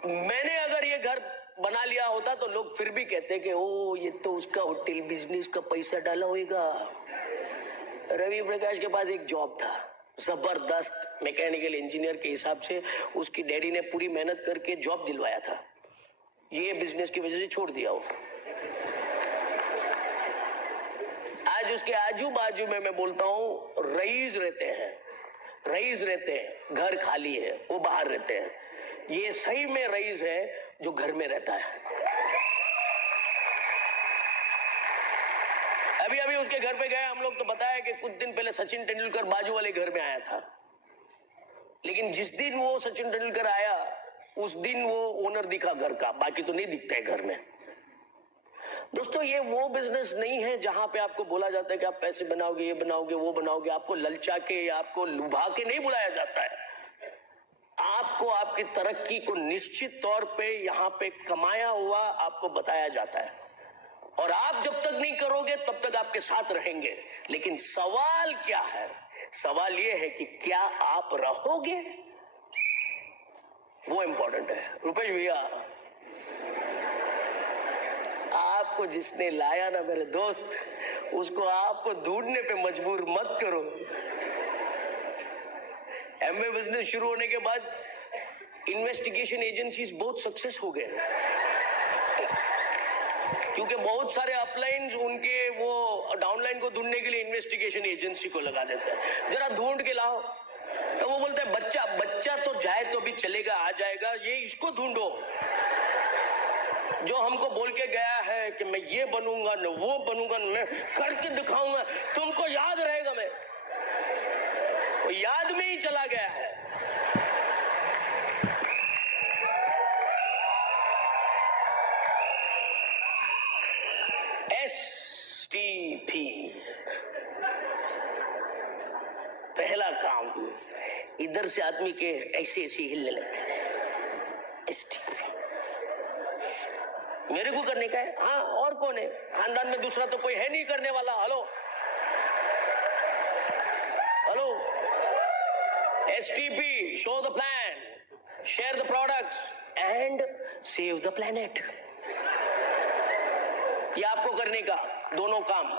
मैंने अगर ये घर बना लिया होता तो लोग फिर भी कहते कि ओ ये तो उसका होटल बिजनेस का पैसा डाला होगा। रवि प्रकाश के पास एक जॉब था, जबरदस्त मैकेनिकल इंजीनियर के हिसाब से। उसकी डैडी ने पूरी मेहनत करके जॉब दिलवाया था, ये बिजनेस की वजह से छोड़ दिया वो। आज उसके आजू बाजू में मैं बोलता हूं रईस रहते हैं, रईस रहते हैं, घर खाली है, वो बाहर रहते हैं। ये सही में रईस है जो घर में रहता है। अभी अभी उसके घर पे गए हम लोग, तो बताया कि कुछ दिन पहले सचिन तेंदुलकर बाजू वाले घर में आया था, लेकिन जिस दिन वो सचिन तेंदुलकर आया उस दिन वो ओनर दिखा घर का, बाकी तो नहीं दिखता है घर में। दोस्तों, ये वो बिजनेस नहीं है जहां पे आपको बोला जाता है कि आप पैसे बनाओगे, ये बनाओगे, वो बनाओगे। आपको ललचा के या आपको लुभा के नहीं बुलाया जाता है। आपको आपकी तरक्की को निश्चित तौर पे यहां पे कमाया हुआ आपको बताया जाता है, और आप जब तक नहीं करोगे तब तक आपके साथ रहेंगे। लेकिन सवाल क्या है? सवाल यह है कि क्या आप रहोगे, वो इंपॉर्टेंट है। रुपेश भैया, आपको जिसने लाया ना मेरे दोस्त, उसको आपको ढूंढने पे मजबूर मत करो। एमवे बिजनेस शुरू होने के बाद इन्वेस्टिगेशन एजेंसीज बहुत सक्सेस हो गए, क्योंकि बहुत सारे अपलाइन उनके वो डाउनलाइन को ढूंढने के लिए इन्वेस्टिगेशन एजेंसी को लगा देते हैं, जरा ढूंढ के लाओ। तो वो बोलते हैं बच्चा तो जाए तो भी चलेगा, आ जाएगा, ये इसको ढूंढो जो हमको बोल के गया है कि मैं ये बनूंगा न वो बनूंगा, मैं करके दिखाऊंगा, तुमको याद रहेगा। मैं वो याद में ही चला गया है। STP पहला काम, इधर से आदमी के ऐसे ऐसे हिलने लगते हैं। STP मेरे को करने का है। हाँ, और कौन है खानदान में? दूसरा तो कोई है नहीं करने वाला। Hello hello, STP, show the plan, share the products and save the planet। ये आपको करने का दोनों काम।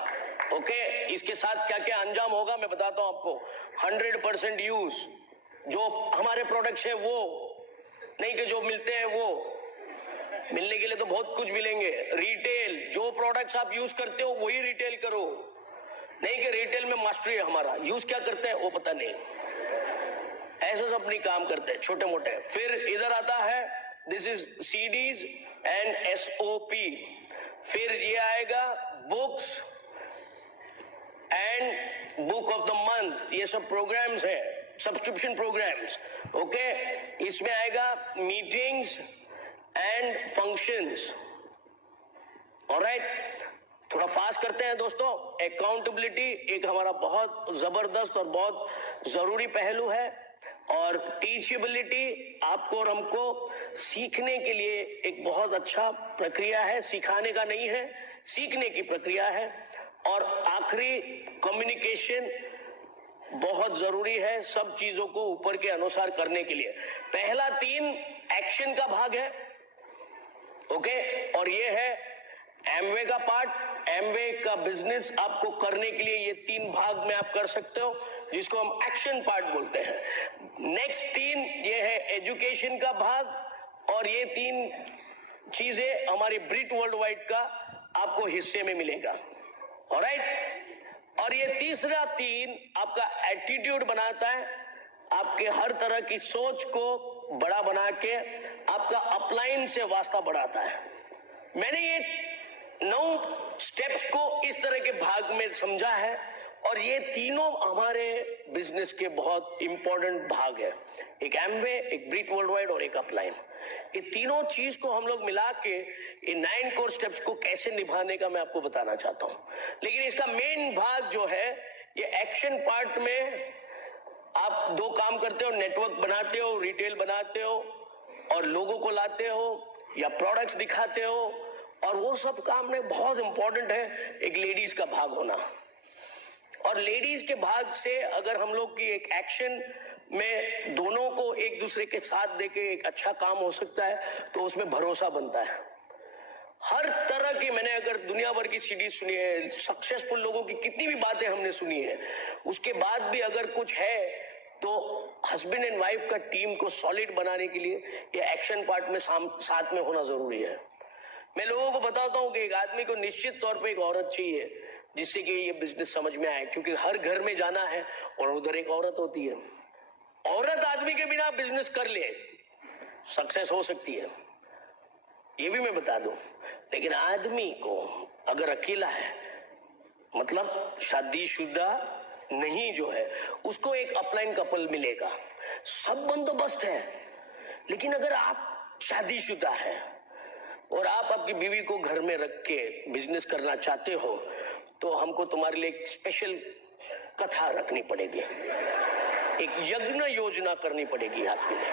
ओके, इसके साथ क्या क्या अंजाम होगा मैं बताता हूं आपको। 100% यूज, जो हमारे प्रोडक्ट्स हैं वो नहीं कि जो मिलते हैं वो, मिलने के लिए तो बहुत कुछ मिलेंगे। रिटेल, जो प्रोडक्ट्स आप यूज करते हो वही रिटेल करो, नहीं कि रिटेल में मास्टरी है हमारा, यूज क्या करते हैं वो पता नहीं। ऐसे सब नहीं काम करते छोटे मोटे। फिर इधर आता है, this is CDs and SOP। फिर ये आएगा books and book of the month, ये सब प्रोग्राम्स है, सब्सक्रिप्शन प्रोग्राम्स। ओके, इसमें आएगा मीटिंग्स एंड फंक्शंस। ऑलराइट, थोड़ा फास्ट करते हैं दोस्तों। अकाउंटेबिलिटी एक हमारा बहुत जबरदस्त और बहुत जरूरी पहलू है, और टीचेबिलिटी आपको और हमको सीखने के लिए एक बहुत अच्छा प्रक्रिया है, सिखाने का नहीं है, सीखने की प्रक्रिया है। और आखिरी, कम्युनिकेशन बहुत जरूरी है सब चीजों को ऊपर के अनुसार करने के लिए। पहला 3 एक्शन का भाग है, ओके, और ये है एमवे का पार्ट। एमवे का बिजनेस आपको करने के लिए ये 3 भाग में आप कर सकते हो, जिसको हम एक्शन पार्ट बोलते हैं। नेक्स्ट 3 ये है एजुकेशन का भाग, और ये 3 चीजें हमारी ब्रिट वर्ल्ड वाइड का आपको हिस्से में मिलेगा। ऑलराइट, और ये तीसरा 3 आपका एटीट्यूड बनाता है, आपके हर तरह की सोच को बड़ा बना के आपका अपलाइन से वास्ता बढ़ाता है। मैंने ये 9 स्टेप्स को इस तरह के भाग में समझा है, और ये तीनों हमारे बिजनेस के बहुत इंपॉर्टेंट भाग है। एक एमवे, एक ब्रिट वर्ल्ड वाइड और एक अपलाइन। ये तीनों चीज को हम लोग मिला के इन 9 कोर स्टेप्स को कैसे निभाने का मैं आपको बताना चाहता हूं। लेकिन इसका मेन भाग जो है, ये एक्शन पार्ट में आप 2 काम करते हो, नेटवर्क बनाते हो, रिटेल बनाते हो, और लोगों को लाते हो या प्रोडक्ट्स दिखाते हो, और वो सब काम में बहुत इंपॉर्टेंट है एक लेडीज का भाग होना। और लेडीज के भाग से अगर हम लोग की एक एक्शन में दोनों को एक दूसरे के साथ देके एक अच्छा काम हो सकता है, तो उसमें भरोसा बनता है। हर तरह की, मैंने अगर दुनिया भर की सीरीज सुनी है, सक्सेसफुल लोगों की कितनी भी बातें हमने सुनी है, उसके बाद भी अगर कुछ है तो हस्बैंड एंड वाइफ का टीम को सॉलिड बनाने के लिए ये एक्शन पार्ट में साथ में होना जरूरी है। मैं लोगों को बताता हूं कि एक आदमी को निश्चित तौर पे एक औरत चाहिए जिससे कि ये बिजनेस समझ में आए, क्योंकि हर घर में जाना है और उधर एक औरत होती है। औरत आदमी के बिना बिजनेस कर ले, सक्सेस हो सकती है, ये भी मैं बता दूं। लेकिन आदमी को अगर अकेला है, मतलब शादीशुदा नहीं जो है, उसको एक अपलाइन कपल मिलेगा, सब बंदोबस्त है। लेकिन अगर आप शादीशुदा है और आप आपकी बीवी को घर में रख के बिजनेस करना चाहते हो, तो हमको तुम्हारे लिए एक स्पेशल कथा रखनी पड़ेगी, एक यज्ञ योजना करनी पड़ेगी आपके लिए,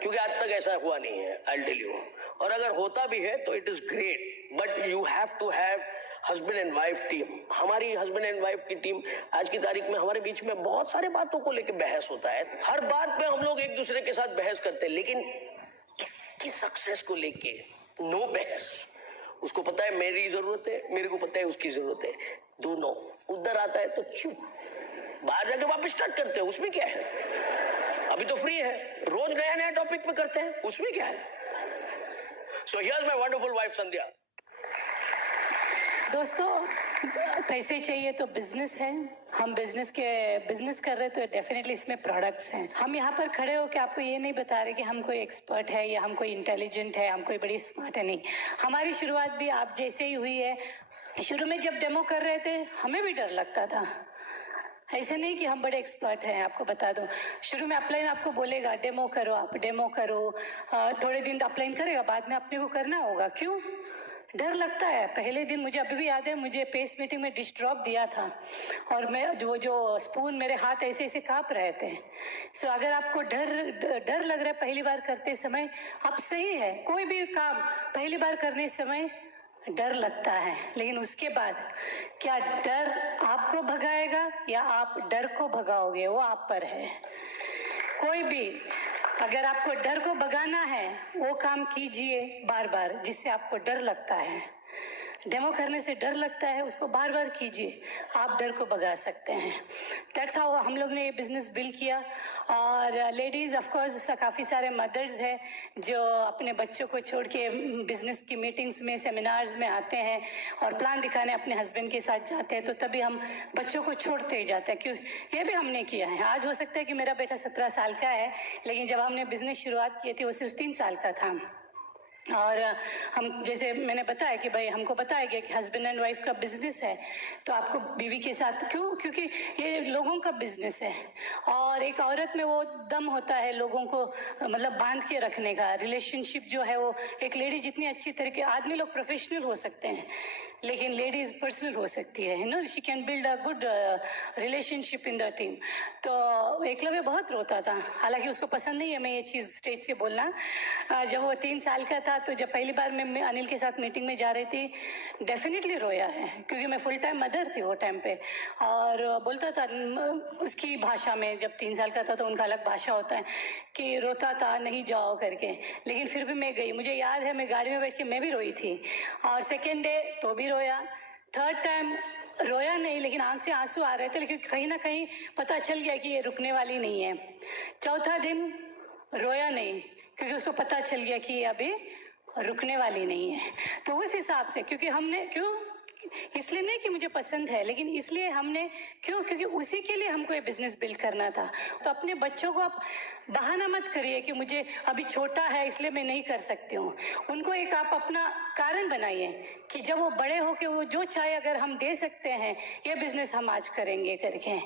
क्योंकि आज तक ऐसा हुआ नहीं है, आई टेल यू। और अगर होता भी है तो it is great, but you have to have husband and wife team. हमारी हस्बैंड एंड वाइफ की टीम आज की तारीख में हमारे बीच में बहुत सारे बातों को लेकर बहस होता है, हर बात पे हम लोग एक दूसरे के साथ बहस करते हैं, लेकिन इसकी सक्सेस को लेके नो बहस। उसको पता है मेरी जरूरत है, मेरे को पता है उसकी जरूरत है, दोनों। उधर आता है तो चुप, बाहर जाके वापस स्टार्ट करते हैं, उसमें क्या है, अभी तो फ्री है, रोज नया नया टॉपिक पे करते हैं, उसमें क्या है। So here's my wonderful wife Sandhya. दोस्तों, पैसे चाहिए तो बिजनेस है, हम बिजनेस कर रहे तो डेफिनेटली इसमें प्रोडक्ट्स हैं। हम यहाँ पर खड़े हो के आपको ये नहीं बता रहे कि हम कोई एक्सपर्ट है या हम कोई इंटेलिजेंट है, हम कोई बड़ी स्मार्ट है, नहीं। हमारी शुरुआत भी आप जैसे ही हुई है। शुरू में जब डेमो कर रहे थे हमें भी डर लगता था, ऐसे नहीं कि हम बड़े एक्सपर्ट हैं। आपको बता दो, शुरू में अपलाइन आपको बोलेगा डेमो करो, आप डेमो करो, थोड़े दिन अपलाइन करेगा, बाद में अपने को करना होगा। क्यों डर लगता है? पहले दिन मुझे अभी भी याद है, मुझे पेस मीटिंग में डिश ड्रॉप दिया था और मैं जो स्पून, मेरे हाथ ऐसे ऐसे कांप रहे थे। सो अगर आपको डर लग रहा है पहली बार करते समय, अब सही है, कोई भी काम पहली बार करने समय डर लगता है, लेकिन उसके बाद क्या डर आपको भगाएगा या आप डर को भगाओगे, वो आप पर है। कोई भी, अगर आपको डर को भगाना है वो काम कीजिए बार बार जिससे आपको डर लगता है। डेमो करने से डर लगता है, उसको बार बार कीजिए, आप डर को भगा सकते हैं। दैट्स हाउ हम लोग ने ये बिजनेस बिल्ड किया। और लेडीज़ ऑफ कोर्स काफ़ी सारे मदर्स हैं जो अपने बच्चों को छोड़ के बिजनेस की मीटिंग्स में, सेमिनार्स में आते हैं और प्लान दिखाने अपने हस्बैंड के साथ जाते हैं, तो तभी हम बच्चों को छोड़ते ही जाते हैं। क्यों, ये भी हमने किया है। आज हो सकता है कि मेरा बेटा 17 साल का है, लेकिन जब हमने बिजनेस शुरुआत की थी वो सिर्फ 3 साल का था। और हम, जैसे मैंने बताया कि भाई हमको बताया गया कि हस्बैंड एंड वाइफ का बिजनेस है, तो आपको बीवी के साथ, क्यों, क्योंकि ये लोगों का बिजनेस है और एक औरत में वो दम होता है लोगों को मतलब बांध के रखने का। रिलेशनशिप जो है वो, एक लेडी जितनी अच्छी तरीके, आदमी लोग प्रोफेशनल हो सकते हैं लेकिन लेडीज पर्सनल हो सकती है, no, she can build a good relationship in the team. तो एकलव्य बहुत रोता था, हालांकि उसको पसंद नहीं है मैं ये चीज़ स्टेज से बोलना। जब वो 3 साल का था साथ, तो जब पहली बार मैं अनिल के साथ मीटिंग में जा रही थी, डेफिनेटली रोया है, क्योंकि मैं फुल टाइम मदर थी वो टाइम पे। और बोलता था उसकी भाषा में, जब 3 साल का था तो उनका अलग भाषा होता है, कि रोता था नहीं जाओ करके, लेकिन फिर भी मैं गई। मुझे याद है मैं गाड़ी में बैठ के मैं भी रोई थी, और सेकेंड डे तो भी रोया, थर्ड टाइम रोया नहीं, लेकिन आंख से आंसू आ रहे थे, लेकिन कहीं ना कहीं पता चल गया कि ये रुकने वाली नहीं है। चौथा दिन रोया नहीं, क्योंकि उसको पता चल गया कि ये अभी रुकने वाली नहीं है। तो उस हिसाब से, क्योंकि हमने क्यों, इसलिए नहीं कि मुझे पसंद है, लेकिन इसलिए हमने क्यों, क्योंकि उसी के लिए हमको ये बिजनेस बिल्ड करना था। तो अपने बच्चों को आप बहाना मत करिए कि मुझे अभी छोटा है इसलिए मैं नहीं कर सकती हूँ। उनको एक आप अपना कारण बनाइए कि जब वो बड़े हो के वो जो चाहे अगर हम दे सकते हैं, ये बिजनेस हम आज करेंगे करके।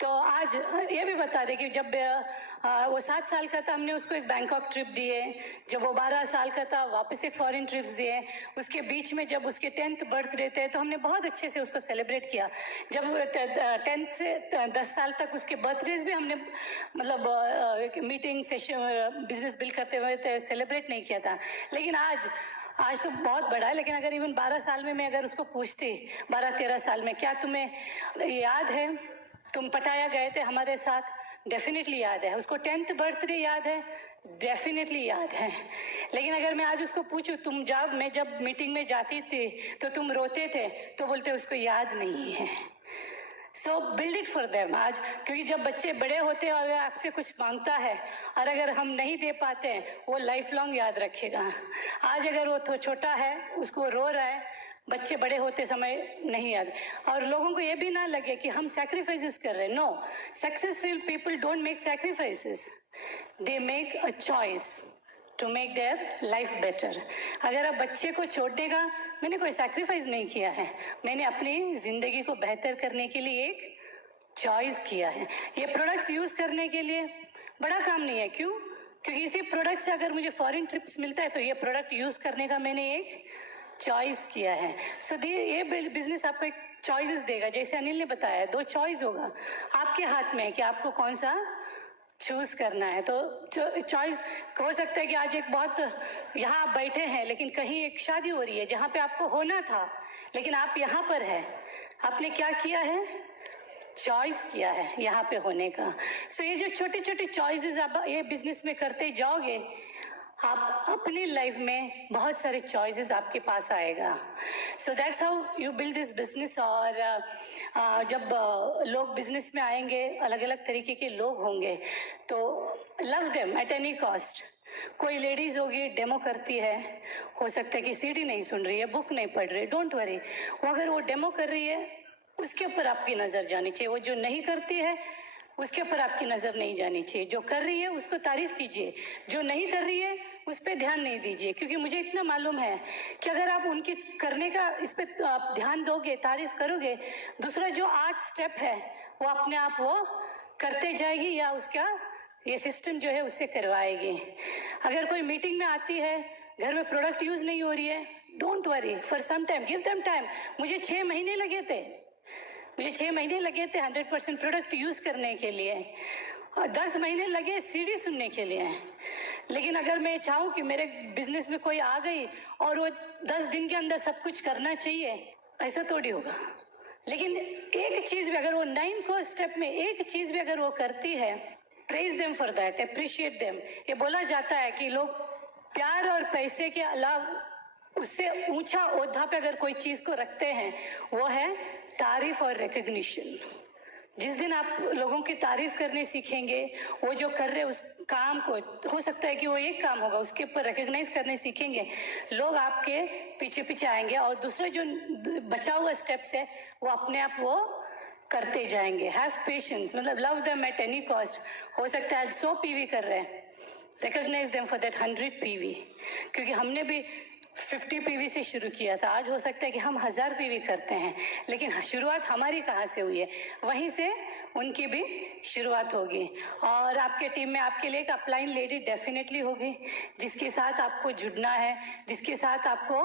तो आज ये भी बता दें कि जब वो 7 साल का था, हमने उसको एक बैंकॉक ट्रिप दिए। जब वो 12 साल का था, वापस एक फॉरेन ट्रिप्स दिए। उसके बीच में जब उसके 10th बर्थडे थे, तो हमने बहुत अच्छे से उसको सेलिब्रेट किया। जब 10 से 10 साल तक उसके बर्थडेज भी हमने मतलब मीटिंग सेशन बिजनेस बिल्ड करते हुए सेलिब्रेट नहीं किया था। लेकिन आज तो बहुत बड़ा है, लेकिन अगर इवन 12 साल में मैं अगर उसको पूछती, 12-13 साल में, क्या तुम्हें याद है तुम पटाया गए थे हमारे साथ? डेफिनेटली याद है। उसको 10th बर्थडे याद है? डेफिनेटली याद है। लेकिन अगर मैं आज उसको पूछूं, मैं जब मीटिंग में जाती थी तो तुम रोते थे, तो बोलते उसको याद नहीं है। सो बिल्ड इट फॉर देम आज, क्योंकि जब बच्चे बड़े होते हैं और आपसे कुछ मांगता है और अगर हम नहीं दे पाते हैं, वो लाइफ लॉन्ग याद रखेगा। आज अगर वो तो छोटा है, उसको रो रहा है, बच्चे बड़े होते समय नहीं याद। और लोगों को ये भी ना लगे कि हम सैक्रिफाइसेस कर रहे हैं। No, successful people don't make sacrifices, they make a choice to make their life better. अगर आप बच्चे को छोड़ने का, मैंने कोई सैक्रिफाइस नहीं किया है, मैंने अपनी जिंदगी को बेहतर करने के लिए एक चॉइस किया है। ये प्रोडक्ट्स यूज करने के लिए बड़ा काम नहीं है। क्यों? क्योंकि इसी प्रोडक्ट से अगर मुझे फॉरेन ट्रिप्स मिलता है, तो ये प्रोडक्ट यूज करने का मैंने एक चॉइस किया है। सो ये बिजनेस आपको एक चॉइसेस देगा। जैसे अनिल ने बताया, 2 चॉइस होगा, आपके हाथ में है कि आपको कौन सा चूज करना है। तो चॉइस हो सकता है कि आज एक बहुत, यहाँ आप बैठे हैं, लेकिन कहीं एक शादी हो रही है जहाँ पे आपको होना था, लेकिन आप यहाँ पर है। आपने क्या किया है? चॉइस किया है यहाँ पे होने का। सो ये जो छोटे छोटे चॉइसेस आप ये बिजनेस में करते जाओगे, आप अपनी लाइफ में बहुत सारे चॉइसेस आपके पास आएगा। So that's how you build this business. और जब लोग बिजनेस में आएंगे, अलग अलग तरीके के लोग होंगे, तो love them at any cost. कोई लेडीज होगी डेमो करती है, हो सकता है कि सीडी नहीं सुन रही है, बुक नहीं पढ़ रही, डोंट वरी। वो अगर वो डेमो कर रही है, उसके ऊपर आपकी नजर जानी चाहिए। वो जो नहीं करती है, उसके ऊपर आपकी नजर नहीं जानी चाहिए। जो कर रही है उसको तारीफ कीजिए, जो नहीं कर रही है उस पर ध्यान नहीं दीजिए। क्योंकि मुझे इतना मालूम है कि अगर आप उनकी करने का इस पे आप ध्यान दोगे, तारीफ करोगे, दूसरा जो 8 स्टेप है वो अपने आप वो करते जाएगी, या उसका ये सिस्टम जो है उससे करवाएगी। अगर कोई मीटिंग में आती है, घर में प्रोडक्ट यूज नहीं हो रही है, don't worry, for some time give them time. मुझे 6 महीने लगे थे 100% प्रोडक्ट यूज करने के लिए, और 10 महीने लगे सीडी सुनने के लिए। लेकिन अगर मैं चाहूँ कि मेरे बिजनेस में कोई आ गई और वो 10 दिन के अंदर सब कुछ करना चाहिए, ऐसा थोड़ी होगा। लेकिन एक चीज भी अगर वो 9 को स्टेप में एक चीज भी अगर वो करती है, praise them for that, appreciate them. ये बोला जाता है कि लोग प्यार और पैसे के अलावा उससे ऊंचा ओहदा पे अगर कोई चीज को रखते हैं, वो है तारीफ और रिकग्निशन। जिस दिन आप लोगों की तारीफ करने सीखेंगे, वो जो कर रहे उस काम को, हो सकता है कि वो एक काम होगा, उसके ऊपर रिकग्नाइज करने सीखेंगे, लोग आपके पीछे पीछे आएंगे। और दूसरा जो बचा हुआ स्टेप्स है, वो अपने आप वो करते जाएंगे। हैव पेशेंस, मतलब love them at any cost. हो सकता है आज 100 पीवी कर रहे हैं, recognise them for that 100 PV. क्योंकि हमने भी 50 पीवी से शुरू किया था, आज हो सकता है कि हम 1000 पीवी करते हैं, लेकिन शुरुआत हमारी कहाँ से हुई है, वहीं से उनकी भी शुरुआत होगी। और आपके टीम में आपके लिए एक अपलाइन लेडी डेफिनेटली होगी, जिसके साथ आपको जुड़ना है, जिसके साथ आपको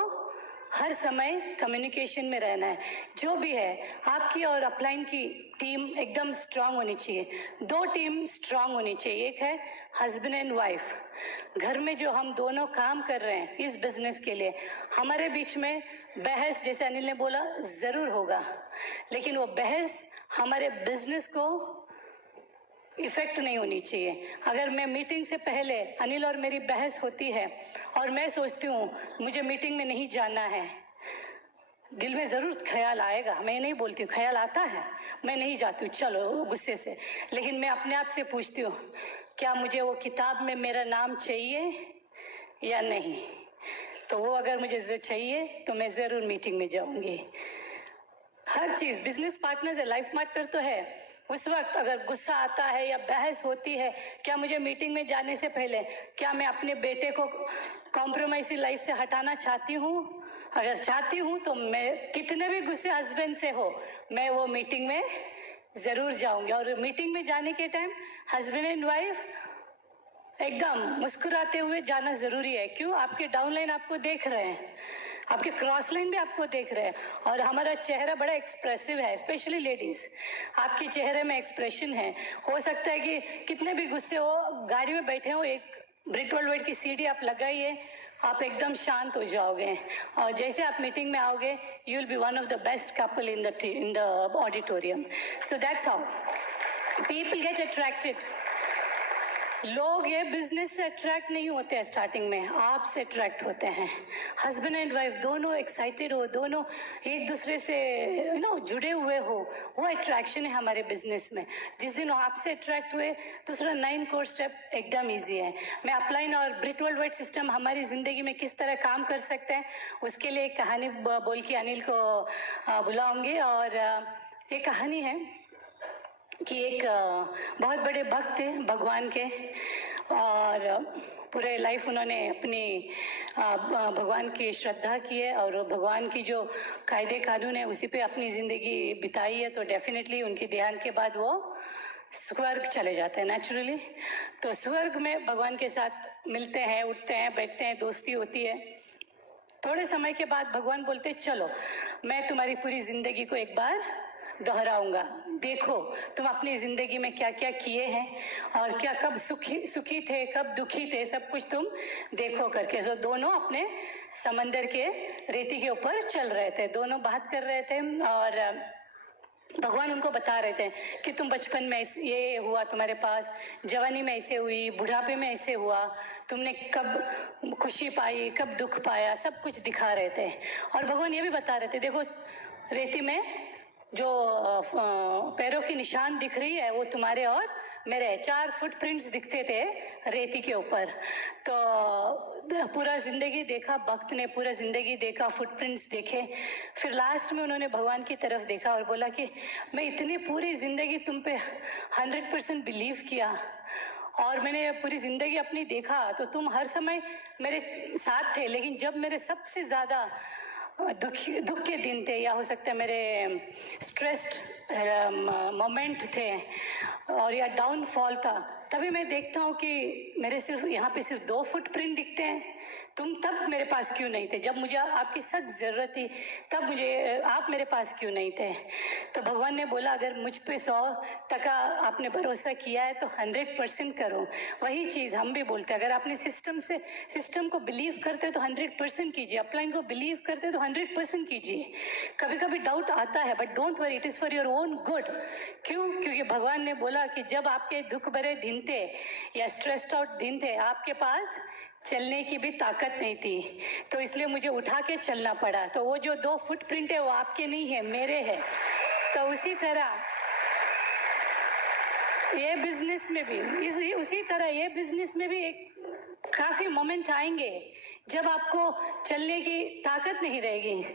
हर समय कम्युनिकेशन में रहना है। जो भी है आपकी और अपलाइन की टीम एकदम स्ट्रांग होनी चाहिए। दो टीम स्ट्रांग होनी चाहिए, एक है हस्बैंड एंड वाइफ। घर में जो हम दोनों काम कर रहे हैं इस बिजनेस के लिए, हमारे बीच में बहस, जैसे अनिल ने बोला, ज़रूर होगा, लेकिन वो बहस हमारे बिजनेस को इफेक्ट नहीं होनी चाहिए। अगर मैं मीटिंग से पहले अनिल और मेरी बहस होती है और मैं सोचती हूँ मुझे मीटिंग में नहीं जाना है, दिल में ज़रूर ख्याल आएगा, मैं नहीं बोलती हूँ, ख्याल आता है, मैं नहीं जाती हूँ चलो गुस्से से, लेकिन मैं अपने आप से पूछती हूँ क्या मुझे वो किताब में मेरा नाम चाहिए या नहीं। तो वो अगर मुझे चाहिए तो मैं ज़रूर मीटिंग में जाऊँगी। हर चीज़ बिजनेस पार्टनर है, लाइफ पार्टनर तो है। उस वक्त अगर गुस्सा आता है या बहस होती है, क्या मुझे मीटिंग में जाने से पहले क्या मैं अपने बेटे को कॉम्प्रोमाइज़ लाइफ से हटाना चाहती हूँ? अगर चाहती हूँ तो मैं कितने भी गुस्से हस्बैंड से हो, मैं वो मीटिंग में ज़रूर जाऊंगी। और मीटिंग में जाने के टाइम हस्बैंड एंड वाइफ एकदम मुस्कुराते हुए जाना ज़रूरी है। क्यों? आपके डाउनलाइन आपको देख रहे हैं, आपके क्रॉस लाइन भी आपको देख रहे हैं, और हमारा चेहरा बड़ा एक्सप्रेसिव है, स्पेशली लेडीज। आपके चेहरे में एक्सप्रेशन है। हो सकता है कि कितने भी गुस्से हो, गाड़ी में बैठे हो, एक ब्रिक वर्ल्ड की सीढ़ी आप लगाइए, आप एकदम शांत हो जाओगे, और जैसे आप मीटिंग में आओगे you will be one of the best couple in the auditorium. So that's how people get attracted. लोग ये बिजनेस से अट्रैक्ट नहीं होते हैं स्टार्टिंग में, आपसे अट्रैक्ट होते हैं। हस्बैंड एंड वाइफ दोनों एक्साइटेड हो, दोनों एक दूसरे से जुड़े हुए हो, वो अट्रैक्शन है हमारे बिजनेस में। जिस दिन आपसे अट्रैक्ट हुए, दूसरा 9 कोर स्टेप एकदम इजी है। मैं अपलाइन और ब्रिक वर्ल्ड वाइड सिस्टम हमारी ज़िंदगी में किस तरह काम कर सकते हैं उसके लिए एक कहानी बोल के अनिल को बुलाऊंगी। और ये कहानी है कि एक बहुत बड़े भक्त थे भगवान के, और पूरे लाइफ उन्होंने अपनी भगवान की श्रद्धा की है, और भगवान की जो कायदे कानून है उसी पे अपनी ज़िंदगी बिताई है। तो डेफिनेटली उनके ध्यान के बाद वो स्वर्ग चले जाते हैं नेचुरली। तो स्वर्ग में भगवान के साथ मिलते हैं, उठते हैं, बैठते हैं, दोस्ती होती है। थोड़े समय के बाद भगवान बोलते चलो मैं तुम्हारी पूरी ज़िंदगी को एक बार दोहराऊंगा, देखो तुम अपनी ज़िंदगी में क्या क्या किए हैं और क्या कब सुखी थे, कब दुखी थे, सब कुछ तुम देखो करके। सो दोनों अपने समंदर के रेती के ऊपर चल रहे थे, दोनों बात कर रहे थे, और भगवान उनको बता रहे थे कि तुम बचपन में ये हुआ तुम्हारे पास, जवानी में ऐसे हुई, बुढ़ापे में ऐसे हुआ, तुमने कब खुशी पाई, कब दुख पाया, सब कुछ दिखा रहे थे। और भगवान ये भी बता रहे थे देखो रेती में जो पैरों की निशान दिख रही है वो तुम्हारे और मेरे 4 फुटप्रिंट्स दिखते थे रेती के ऊपर। तो पूरा ज़िंदगी देखा भक्त ने, पूरा ज़िंदगी देखा, फुटप्रिंट्स देखे। फिर लास्ट में उन्होंने भगवान की तरफ देखा और बोला कि मैं इतनी पूरी ज़िंदगी तुम पे 100% बिलीव किया, और मैंने पूरी ज़िंदगी अपनी देखा तो तुम हर समय मेरे साथ थे, लेकिन जब मेरे सबसे ज़्यादा दुख के दिन थे, या हो सकता है मेरे स्ट्रेस्ड मोमेंट थे और या डाउनफॉल था, तभी मैं देखता हूँ कि मेरे सिर्फ यहाँ पे सिर्फ 2 फुटप्रिंट दिखते हैं। तुम तब मेरे पास क्यों नहीं थे? जब मुझे आपकी सख्त ज़रूरत थी तब मुझे आप मेरे पास क्यों नहीं थे? तो भगवान ने बोला अगर मुझ पे 100% आपने भरोसा किया है तो 100% करो। वही चीज़ हम भी बोलते हैं, अगर आपने सिस्टम को बिलीव करते तो 100% कीजिए, अपलाइन को बिलीव करते तो 100% कीजिए। कभी कभी डाउट आता है but don't worry, it is for your own good. क्यों? क्योंकि भगवान ने बोला कि जब आपके दुख भरे दिन थे या स्ट्रेस्ड आउट दिन थे, आपके पास चलने की भी ताकत नहीं थी, तो इसलिए मुझे उठा के चलना पड़ा। तो वो जो 2 फुटप्रिंट है वो आपके नहीं है, मेरे है। तो उसी तरह ये बिजनेस में भी उसी तरह ये बिजनेस में भी एक काफ़ी मोमेंट आएंगे जब आपको चलने की ताकत नहीं रहेगी,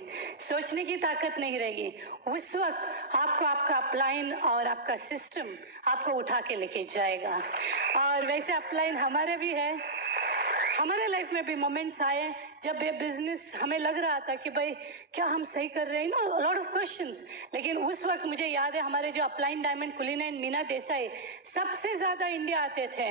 सोचने की ताकत नहीं रहेगी। उस वक्त आपको आपका अपलाइन और आपका सिस्टम आपको उठा के लेके जाएगा। और वैसे अपलाइन हमारे भी है, हमारे लाइफ में भी मोमेंट्स आए जब ये बिजनेस हमें लग रहा था कि भाई क्या हम सही कर रहे हैं, नो लॉट ऑफ क्वेश्चंस, लेकिन उस वक्त मुझे याद है हमारे जो अपलाइन डायमंड कुलीन मीना देसाई सबसे ज़्यादा इंडिया आते थे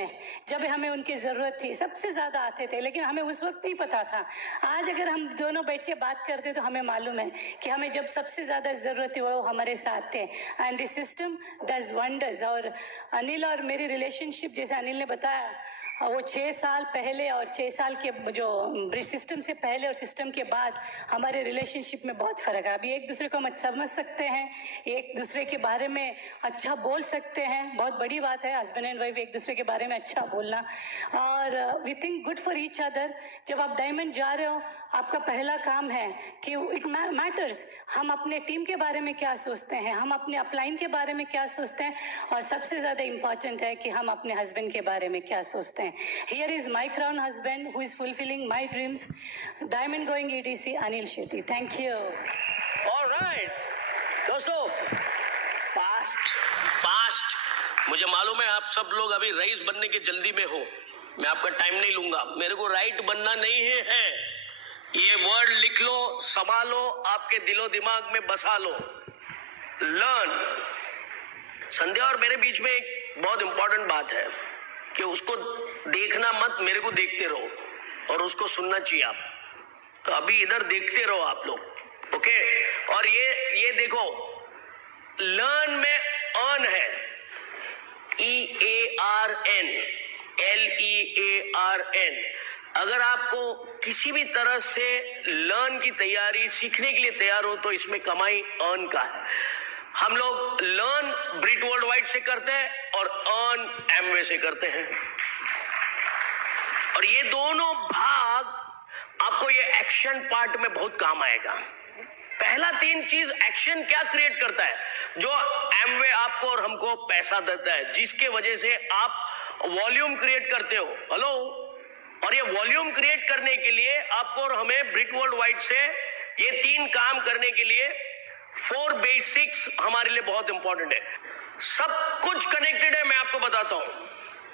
जब हमें उनकी ज़रूरत थी, सबसे ज़्यादा आते थे, लेकिन हमें उस वक्त नहीं पता था। आज अगर हम दोनों बैठ के बात करते तो हमें मालूम है कि हमें जब सबसे ज़्यादा ज़रूरत थी वो हमारे साथ थे। And this system does wonders. और अनिल और मेरी रिलेशनशिप, जैसे अनिल ने बताया, वो 6 साल पहले और 6 साल के जो सिस्टम से पहले और सिस्टम के बाद हमारे रिलेशनशिप में बहुत फ़र्क है। अभी एक दूसरे को हम समझ सकते हैं, एक दूसरे के बारे में अच्छा बोल सकते हैं, बहुत बड़ी बात है हस्बैंड एंड वाइफ एक दूसरे के बारे में अच्छा बोलना। और we think good for each other. जब आप डायमंड जा रहे हो, आपका पहला काम है कि इट मैटर्स हम अपने टीम के बारे में क्या सोचते हैं, हम अपने अपलाइन के बारे में क्या सोचते हैं, और सबसे ज़्यादा इम्पॉर्टेंट है कि हम अपने हस्बैंड के बारे में क्या सोचते हैं। Here is my crown husband who is fulfilling my dreams, Diamond Going EDC Anil Shetty. Thank you. All right, दोस्तों, फास्ट मुझे मालूम है आप सब लोग अभी रईस बनने की जल्दी में हो, मैं आपका टाइम नहीं लूंगा। मेरे को राइट बनना नहीं है, ये वर्ड लिख लो, संभालो, आपके दिलो दिमाग में बसा लो। लर्न। संध्या और मेरे बीच में एक बहुत इंपॉर्टेंट बात है कि उसको देखना मत, मेरे को देखते रहो, और उसको सुनना चाहिए आप। तो अभी इधर देखते रहो आप लोग, ओके? और ये देखो, लर्न में अर्न है, EARN, LEARN। अगर आपको किसी भी तरह से लर्न की तैयारी, सीखने के लिए तैयार हो, तो इसमें कमाई अर्न का है। हम लोग लर्न ब्रिट वर्ल्ड वाइड से करते हैं और अर्न एमवे से करते हैं, और ये दोनों भाग आपको ये एक्शन पार्ट में बहुत काम आएगा। पहला 3 चीज एक्शन क्या क्रिएट करता है, जो एमवे आपको और हमको पैसा देता है, जिसके वजह से आप वॉल्यूम क्रिएट करते हो। हेलो? और ये वॉल्यूम क्रिएट करने के लिए आपको और हमें ब्रिट वर्ल्ड वाइड से ये 3 काम करने के लिए 4 बेसिक्स हमारे लिए बहुत इंपॉर्टेंट है। सब कुछ कनेक्टेड है, मैं आपको बताता हूं,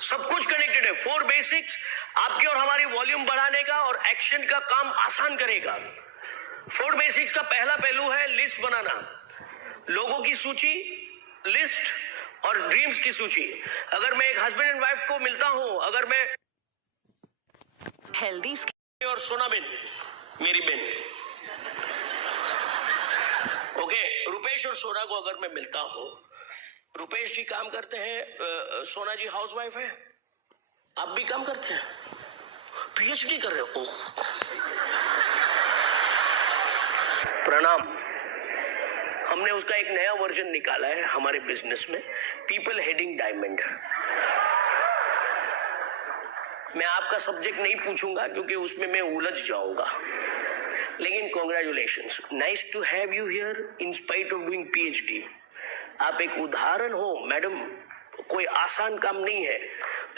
सब कुछ कनेक्टेड है। 4 बेसिक्स आपकी और हमारी वॉल्यूम बढ़ाने का और एक्शन का काम आसान करेगा। 4 बेसिक्स का पहला पहलू है लिस्ट बनाना, लोगों की सूची, लिस्ट और ड्रीम्स की सूची। अगर मैं एक हस्बैंड एंड वाइफ को मिलता हूं, अगर मैं हेल्दी और सोना बेन, मेरी बेन, ओके, रुपेश और सोना को अगर मैं मिलता हूं, रुपेश जी काम करते हैं, सोना जी हाउसवाइफ है, आप भी काम करते हैं, पीएचडी कर रहे हो, प्रणाम। हमने उसका एक नया वर्जन निकाला है हमारे बिजनेस में, पीपल हेडिंग डायमंड। मैं आपका सब्जेक्ट नहीं पूछूंगा क्योंकि उसमें मैं उलझ जाऊंगा, लेकिन congratulations, nice to have you here in spite of doing PhD. आप एक उदाहरण हो मैडम, कोई आसान काम नहीं है।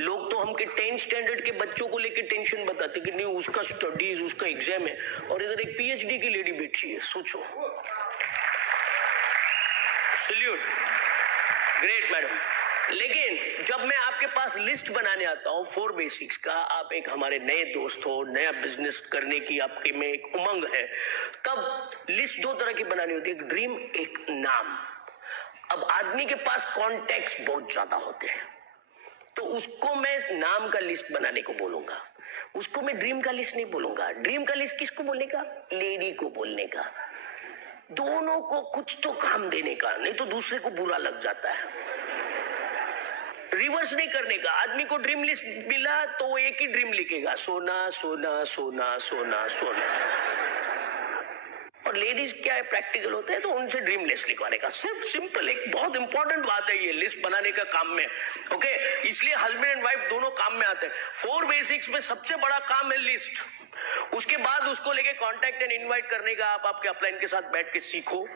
लोग तो हमके 10th स्टैंडर्ड के बच्चों को लेके टेंशन बताते कि नहीं उसका स्टडीज, उसका एग्जाम है, और इधर एक पीएचडी की लेडी बैठी है, सोचो। Salute, great madam. लेकिन जब मैं आपके पास लिस्ट बनाने आता हूं 4 बेसिक्स का, आप एक हमारे नए दोस्त हो, नया बिजनेस करने की आपके में एक उमंग है, तब लिस्ट 2 तरह की बनानी होती है, एक ड्रीम, एक नाम। अब आदमी के पास कॉन्टेक्स्ट बहुत ज्यादा होते हैं, तो उसको मैं नाम का लिस्ट बनाने को बोलूंगा, उसको मैं ड्रीम का लिस्ट नहीं बोलूंगा। ड्रीम का लिस्ट किसको बोलने का? लेडी को बोलने का। दोनों को कुछ तो काम देने का, नहीं तो दूसरे को बुरा लग जाता है। रिवर्स नहीं करने का। आदमी को ड्रीम लिस्ट मिला तो वो एक ही ड्रीम लिखेगा, सोना सोना सोना सोना सोना। और लेडीज क्या है, प्रैक्टिकल होते हैं, तो उनसे ड्रीम लिस्ट लिखवाने का। सिर्फ सिंपल, एक बहुत इंपॉर्टेंट बात है ये लिस्ट बनाने का काम में, ओके? इसलिए हस्बैंड एंड वाइफ दोनों काम में आते हैं। 4 बेसिक्स में सबसे बड़ा काम है लिस्ट। उसके बाद उसको लेके कांटेक्ट एंड इनवाइट करने का आप आपके अपलाइन के साथ बैठ के सीखो,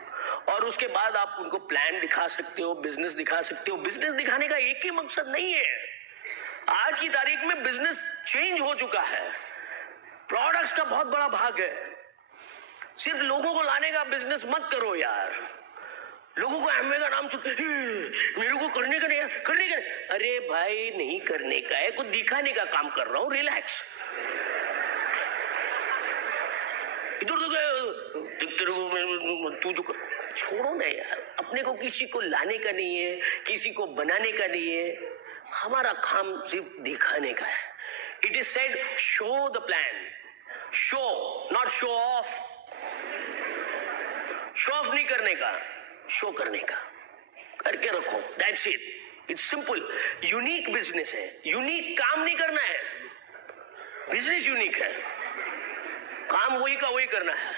और उसके बाद आप उनको प्लान दिखा सकते हो, बिजनेस दिखा सकते हो। बिजनेस दिखाने का एक ही मकसद नहीं है। आज की तारीख में बिजनेस चेंज हो चुका है, प्रोडक्ट्स का बहुत बड़ा भाग है। सिर्फ लोगों को लाने का बिजनेस मत करो यार। लोगों को एमवे का नाम सुन, मेरे को करने का नहीं, करने का नहीं। अरे भाई, नहीं करने का है, कुछ दिखाने का काम कर रहा हूं, रिलैक्स। इधर तो गए, तू जो छोड़ो ना यार, अपने को किसी को लाने का नहीं है, किसी को बनाने का नहीं है, हमारा काम सिर्फ दिखाने का है. It is said show the plan, show not show off. Show off नहीं करने का, शो करने का. करके रखो, that's it. It's simple. Unique business है, यूनिक काम नहीं करना है. बिजनेस यूनिक है, काम वही का वही करना है.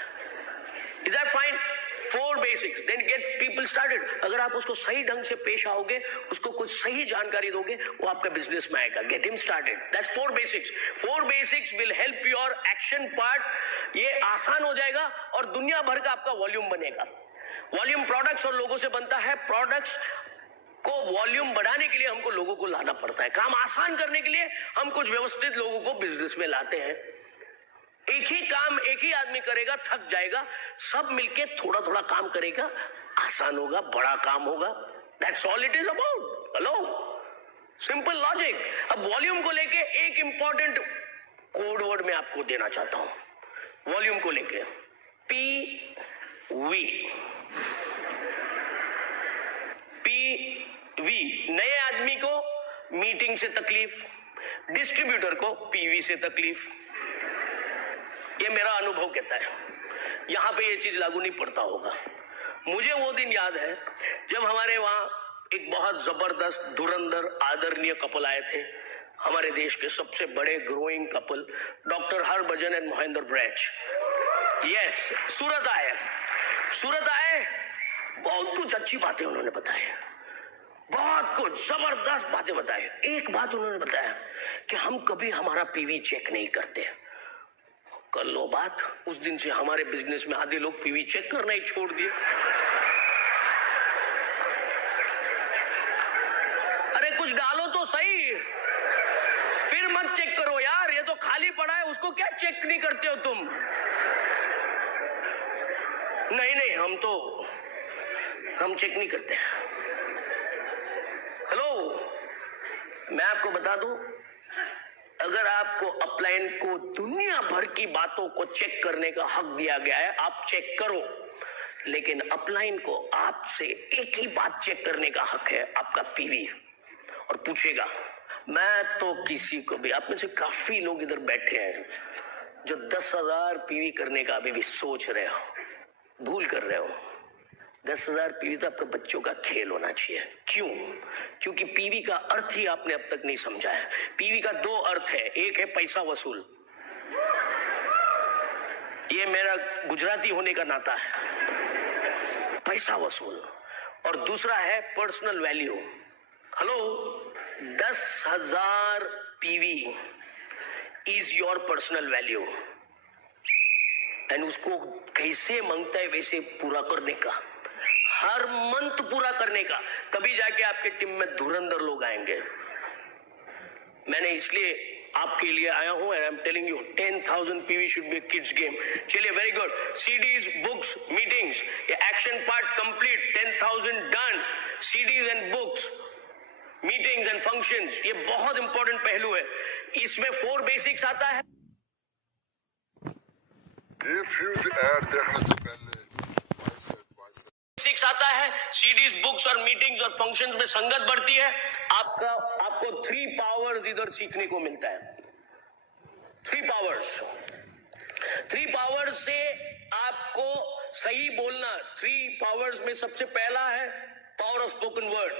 Is that fine? 4 basics, then gets people started. अगर आप उसको सही ढंग से पेश आओगे, उसको कुछ सही जानकारी दोगे, वो आपका बिजनेस में आएगा. Get him started. That's 4 basics. 4 basics will help your action part. ये आसान हो जाएगा और दुनिया भर का आपका वॉल्यूम बनेगा. वॉल्यूम प्रोडक्ट्स और लोगों से बनता है. प्रोडक्ट्स को वॉल्यूम बढ़ाने के लिए हमको लोगों को लाना पड़ता है. काम आसान करने के लिए हम कुछ व्यवस्थित लोगों को बिजनेस में लाते हैं. एक ही काम एक ही आदमी करेगा, थक जाएगा. सब मिलके थोड़ा थोड़ा काम करेगा, आसान होगा, बड़ा काम होगा. That's all it is about. Hello, simple logic. अब वॉल्यूम को लेके एक इंपॉर्टेंट कोड वर्ड मैं आपको देना चाहता हूं. वॉल्यूम को लेके PV. PV. नए आदमी को मीटिंग से तकलीफ, डिस्ट्रीब्यूटर को PV से तकलीफ. ये मेरा अनुभव कहता है. यहां पे ये चीज लागू नहीं पड़ता होगा. मुझे वो दिन याद है जब हमारे वहां एक बहुत जबरदस्त धुरंधर आदरणीय कपल आए थे. हमारे देश के सबसे बड़े growing couple, doctor Harbhajan and Mahendra ब्रैच. यस, सूरत आए. सूरत आए, बहुत कुछ अच्छी बातें उन्होंने बताई, बहुत कुछ जबरदस्त बातें बताई. एक बात उन्होंने बताया कि हम कभी हमारा PV चेक नहीं करते. कर लो बात. उस दिन से हमारे बिजनेस में आधे लोग PV चेक करना ही छोड़ दिए. अरे कुछ डालो तो सही, फिर मत चेक करो यार. ये तो खाली पड़ा है, उसको क्या चेक नहीं करते हो तुम? नहीं, हम चेक नहीं करते. हेलो, मैं आपको बता दूं, अगर आपको अपलाइन को दुनिया भर की बातों को चेक करने का हक दिया गया है, आप चेक करो. लेकिन अपलाइन को आपसे एक ही बात चेक करने का हक है, आपका PV. और पूछेगा, मैं तो किसी को भी, आप में से काफी लोग इधर बैठे हैं जो 10,000 PV करने का अभी भी सोच रहे हो, भूल कर रहे हो. 10,000 PV तो आपके बच्चों का खेल होना चाहिए. क्यों? क्योंकि PV का अर्थ ही आपने अब तक नहीं समझा है. PV का 2 अर्थ है. एक है पैसा वसूल, ये मेरा गुजराती होने का नाता है, पैसा वसूल. और दूसरा है personal value. Hello, 10,000 PV is your personal value. And उसको कैसे मांगता है वैसे पूरा करने का, हर मंथ पूरा करने का. तभी जाके आपके टीम में धुरंधर लोग आएंगे. मैंने इसलिए आपके लिए आया हूं. I am telling you, 10,000 PV should be kids game. चलिए, very good. CDs, books, meetings, ये action part complete. 10,000 done. CDs and books, meetings and functions, ये बहुत इंपॉर्टेंट पहलू है. इसमें 4 बेसिक्स आता है. बेसिक्स आता है. CDs, बुक्स और मीटिंग्स और फंक्शंस में संगत बढ़ती है. आपको 3 पावर्स इधर सीखने को मिलता है. 3 पावर्स. 3 पावर्स से आपको सही बोलना. 3 पावर्स में सबसे पहला है पावर ऑफ स्पोकन वर्ड.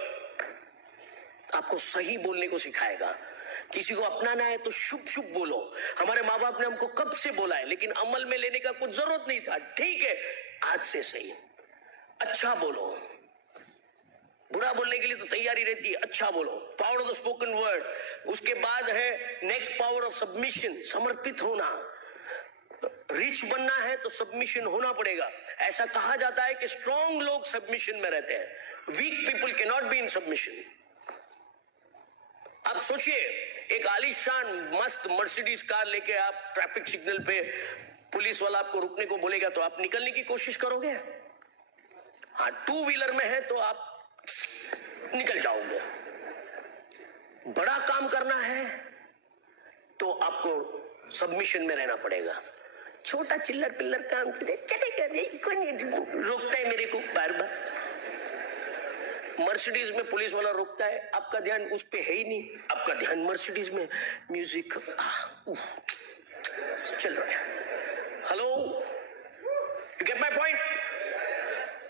आपको सही बोलने को सिखाएगा. किसी को अपनाना है तो शुभ शुभ बोलो. हमारे माँ बाप ने हमको कब से बोला है, लेकिन अमल में लेने का कुछ जरूरत नहीं था. ठीक है, आज से सही. अच्छा बोलो. बुरा बोलने के लिए तो तैयारी रहती है. अच्छा बोलो. Power of the spoken word. उसके बाद है नेक्स्ट पावर ऑफ सबमिशन, समर्पित होना. रिच बनना है तो सबमिशन होना पड़ेगा. ऐसा कहा जाता है कि स्ट्रॉन्ग लोग सबमिशन में रहते हैं, weak people can not be in submission. अब सोचिए, एक आलीशान मस्त मर्सिडीज कार लेके आप ट्रैफिक सिग्नल पे, पुलिस वाला आपको रुकने को बोलेगा तो आप निकलने की कोशिश करोगे. हाँ, 2 व्हीलर में है तो आप निकल जाओगे. बड़ा काम करना है तो आपको सबमिशन में रहना पड़ेगा. छोटा चिल्लर पिल्लर काम चलेगा नहीं, कोई नहीं रोकता है मेरे को बार बार। मर्सिडीज में पुलिस वाला रोकता है, आपका ध्यान उस पे है ही नहीं, आपका ध्यान मर्सिडीज में म्यूजिक चल रहा है। Hello, you get my point?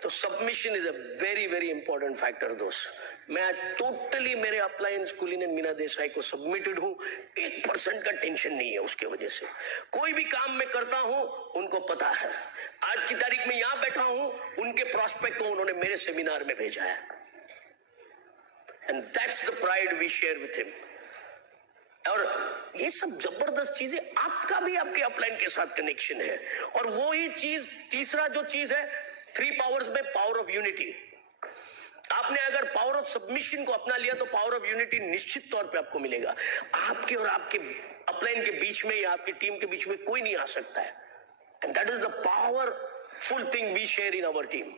तो submission is a very very important factor दोस्त। मैं टोटली मेरे अप्लायंस कुलीन एंड मीना देसाई को सबमिटेड हूं, 1% का टेंशन नहीं है उसके वजह से। कोई भी काम मैं करता हूं उनको पता है। आज की तारीख में यहां बैठा हूं, उनके प्रोस्पेक्ट को उन्होंने मेरे सेमिनार में भेजा है, and that's the pride we share with him. और ये सब जबरदस्त चीजें, आपका भी आपके अपलाइन के साथ कनेक्शन है। और वो ही चीज, तीसरा जो चीज है 3 पावर्स में, पावर ऑफ यूनिटी। आपने अगर पावर ऑफ सबमिशन को अपना लिया तो पावर ऑफ यूनिटी निश्चित तौर पे आपको मिलेगा। आपके और आपके अपलाइन के बीच में या आपकी टीम के बीच में कोई नहीं आ सकता है, and that is the powerful thing we share in our team.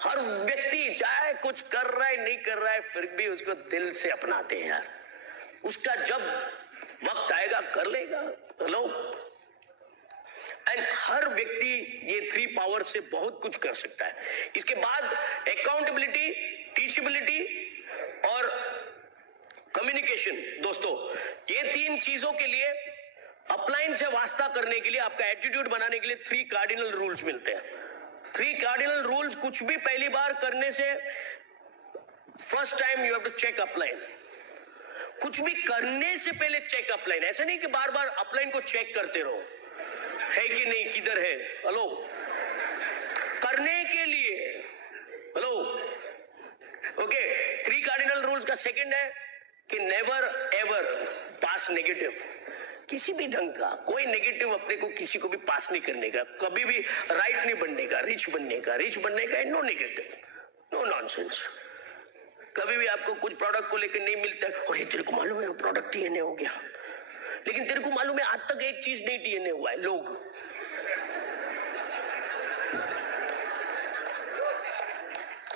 हर व्यक्ति चाहे कुछ कर रहा है नहीं कर रहा है, फिर भी उसको दिल से अपनाते हैं यार। उसका जब वक्त आएगा कर लेगा। हेलो, एंड हर व्यक्ति ये 3 पावर से बहुत कुछ कर सकता है। इसके बाद अकाउंटेबिलिटी, टीचेबिलिटी और कम्युनिकेशन। दोस्तों, ये 3 चीजों के लिए, अपलाइन से वास्ता करने के लिए, आपका एटीट्यूड बनाने के लिए 3 कार्डिनल रूल्स मिलते हैं। 3 कार्डिनल रूल्स, कुछ भी पहली बार करने से first time you have to check upline. कुछ भी करने से पहले चेक अपलाइन। ऐसा नहीं कि बार बार अपलाइन को चेक करते रहो, है कि नहीं, किधर है। हेलो, करने के लिए। Hello, okay. 3 कार्डिनल रूल्स का सेकंड है कि नेवर एवर पास नेगेटिव। किसी भी ढंग का कोई नेगेटिव अपने को किसी को भी पास नहीं करने का, कभी भी राइट नहीं बनने का, रिच बनने का, नो नेगेटिव, नो नॉनसेंस। कभी भी आपको कुछ प्रोडक्ट को लेकर नहीं मिलता है, और ये तेरे को मालूम है प्रोडक्ट TNA हो गया, लेकिन तेरे को मालूम है आज तक एक चीज नहीं TNA हुआ है। लोग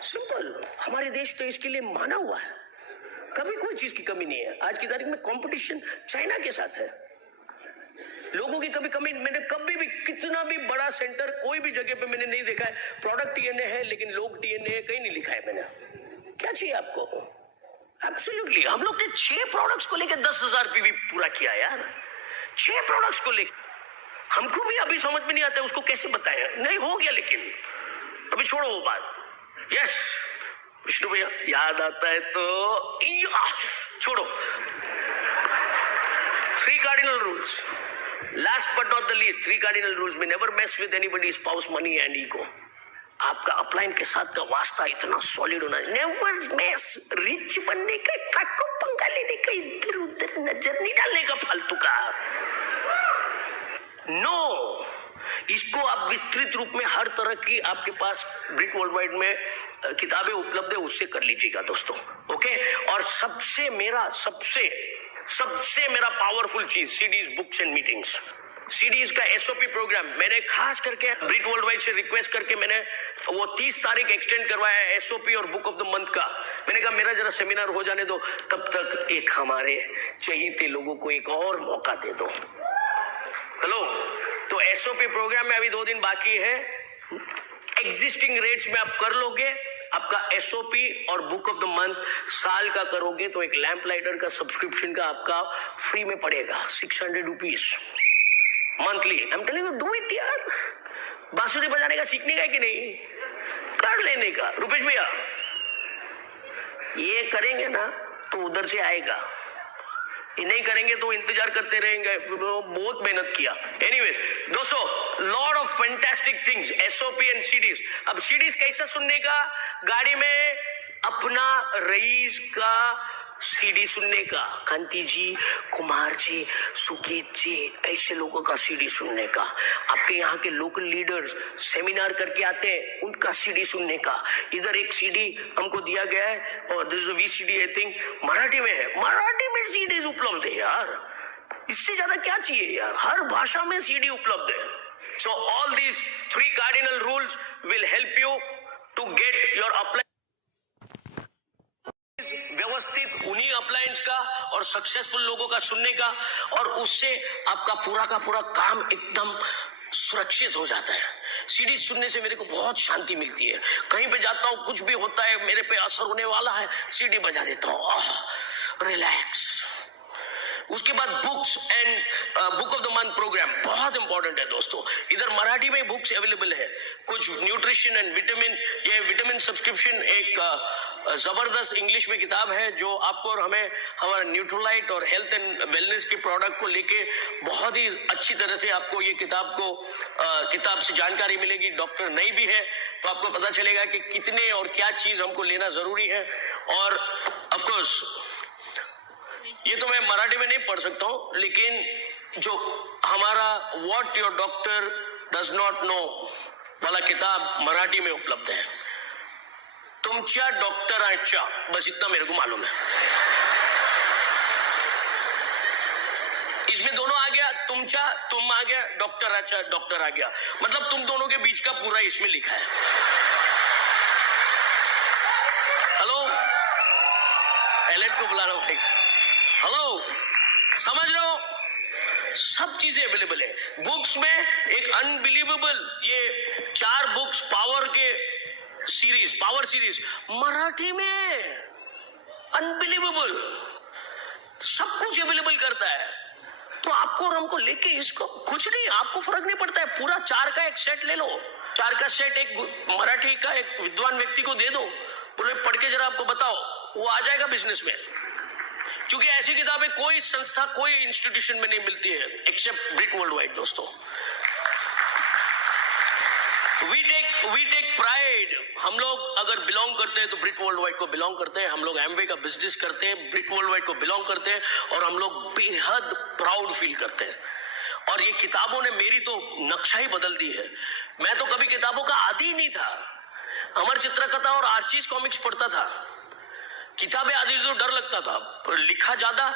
सिंपल, हमारे देश तो इसके लिए माना हुआ है, कभी कोई चीज की कमी नहीं है। आज की तारीख में कंपटीशन चाइना के साथ है, लोगों की कभी कमी। मैंने कभी भी कितना भी बड़ा सेंटर कोई भी जगह पे मैंने नहीं देखा है प्रोडक्ट TNA है लेकिन लोग TNA है, कहीं नहीं लिखा है मैंने। क्या चाहिए आपको? एब्सोल्युटली। हम लोग ने 6 प्रोडक्ट्स को लेकर 10,000 PV पूरा किया यार। 6 प्रोडक्ट्स को लेकर हमको भी अभी समझ में नहीं आता उसको कैसे बताएं। नहीं हो गया, लेकिन अभी छोड़ो वो बात। यस विष्णु भैया, याद आता है तो छोड़ो। 3 cardinal rules, last but not the least, 3 cardinal rules में never mess with anybody's spouse, money and ego. आपका अपलाइन के साथ का वास्ता इतना सॉलिड होना, नेवर मेस, रिच बनने का, काको पंगा लेने का, इधर उधर नजर नहीं डालने का फालतू का। नो, इसको आप विस्तृत रूप में हर तरह की आपके पास ब्रिक वर्ल्ड वाइड में किताबें उपलब्ध है, उससे कर लीजिएगा दोस्तों। ओके, और सबसे मेरा पावरफुल चीज CDs, books and meetings. CDs का SOP प्रोग्राम मैंने खास करके ब्रिक वर्ल्ड वाइड से रिक्वेस्ट करके मैंने वो 30 तारीख एक्सटेंड करवाया है, SOP और बुक ऑफ द मंथ का। मैंने कहा मेरा जरा सेमिनार हो जाने दो, तब तक एक हमारे चहेते लोगों को एक और मौका दे दो। हेलो, तो SOP प्रोग्राम में अभी 2 दिन बाकी है। एग्जिस्टिंग रेट्स में आप कर लोगे, आपका SOP और बुक ऑफ द मंथ साल का करोगे तो एक लैंप लाइटर का सब्सक्रिप्शन का आपका फ्री में पड़ेगा, 600 rupees monthly. I am telling you, do it यार। बांसुरी बजाने का सीखने का है कि नहीं, कर लेने का। रुपेश भैया, ये करेंगे ना तो उधर से आएगा, ये नहीं करेंगे तो इंतजार करते रहेंगे। बहुत मेहनत किया। एनीवेज दोस्तों, lot of fantastic things, SOP and CDs. अब सीडीज कैसा सुनने का? गाड़ी में अपना रईस का CD सुनने का, कांति जी, कुमार जी, सुकीत जी, ऐसे लोगों का CD सुनने का। आपके यहाँ के लोकल लीडर्स सेमिनार करके आते हैं, उनका CD सुनने का। इधर एक CD हमको दिया गया है, और this is VCD I think Marathi में है। मराठी में CDs उपलब्ध है यार, इससे ज्यादा क्या चाहिए यार? हर भाषा में CD उपलब्ध है। So all these 3 cardinal rules will help you to get your apply व्यवस्थित उन्हीं अप्लायंस का और सक्सेसफुल लोगों का सुनने का, और उससे आपका पूरा का पूरा काम एकदम सुरक्षित हो जाता है। सीडी सुनने से मेरे को बहुत शांति मिलती है। कहीं पे जाता हूँ, कुछ भी होता है, मेरे पे असर होने वाला है, सीडी बजा देता हूँ, रिलैक्स। उसके बाद books and book of the month program बहुत इंपॉर्टेंट है दोस्तों। इधर मराठी में बुक्स अवेलेबल है, कुछ न्यूट्रिशन एंड विटामिन, ये विटामिन सब्सक्रिप्शन एक जबरदस्त इंग्लिश में किताब है जो आपको और हमें हमारा न्यूट्रोलाइट और हेल्थ एंड वेलनेस के प्रोडक्ट को लेके बहुत ही अच्छी तरह से आपको ये किताब से जानकारी मिलेगी। डॉक्टर नई भी है तो आपको पता चलेगा कि कितने और क्या चीज हमको लेना जरूरी है। और ऑफ कोर्स ये तो मैं मराठी में नहीं पढ़ सकता हूं, लेकिन जो हमारा what your doctor does not know वाला किताब मराठी में उपलब्ध है। तुमच्या डॉक्टरांच्या, बस इतना मेरे को मालूम है। इसमें दोनों आ गया, तुम आ गया, डॉक्टर आ गया, मतलब तुम दोनों के बीच का पूरा इसमें लिखा है। हेलो, एलेट को बुला रहा हूं भाई। हेलो, समझ रहे हो, सब चीजें अवेलेबल है बुक्स में। एक अनबिलीवेबल ये 4 बुक्स पावर सीरीज मराठी में, अनबिलीवेबल, सब कुछ अवेलेबल करता है। तो आपको और हमको लेके इसको कुछ नहीं, आपको फर्क नहीं पड़ता है। पूरा 4 का एक सेट ले लो, 4 का सेट एक मराठी का एक विद्वान व्यक्ति को दे दो, पूरे पढ़ के जरा आपको बताओ, वो आ जाएगा बिजनेस में। क्योंकि ऐसी किताबें कोई संस्था, कोई इंस्टीट्यूशन में नहीं मिलती है एक्सेप्ट ब्रिट वर्ल्ड वाइड दोस्तों। We take pride. हम लोग अगर बिलोंग करते हैं तो ब्रिट वर्ल्ड वाइड को बिलोंग करते हैं। हम लोग एमवे का बिजनेस करते हैं, ब्रिट वर्ल्ड वाइड को बिलोंग करते हैं, और हम लोग बेहद प्राउड फील करते हैं। और ये किताबों ने मेरी तो नक्शा ही बदल दी है। मैं तो कभी किताबों का आदी ही नहीं था। अमर चित्रकथा और आर्चीज कॉमिक्स पढ़ता था, किताबें आदि तो डर लगता था, पर लिखा ज्यादा,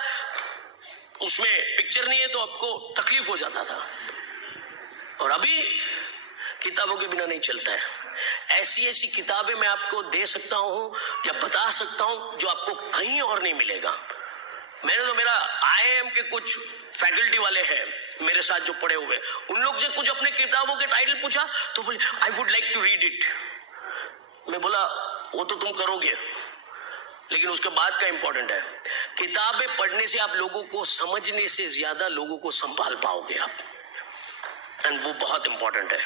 उसमें पिक्चर नहीं है तो आपको तकलीफ हो जाता था। और अभी किताबों के बिना नहीं चलता है। ऐसी किताबें मैं आपको दे सकता हूं या बता सकता हूं जो आपको कहीं और नहीं मिलेगा। मैंने तो मेरा IIM के कुछ फैकल्टी वाले हैं मेरे साथ जो पढ़े हुए, उन लोग से कुछ अपने किताबों के टाइटल पूछा तो बोले I would like to read it. मैं बोला वो तो तुम करोगे, लेकिन उसके बाद का इंपॉर्टेंट है, किताबें पढ़ने से आप लोगों को समझने से ज्यादा लोगों को संभाल पाओगे आप, एंड वो बहुत इंपॉर्टेंट है।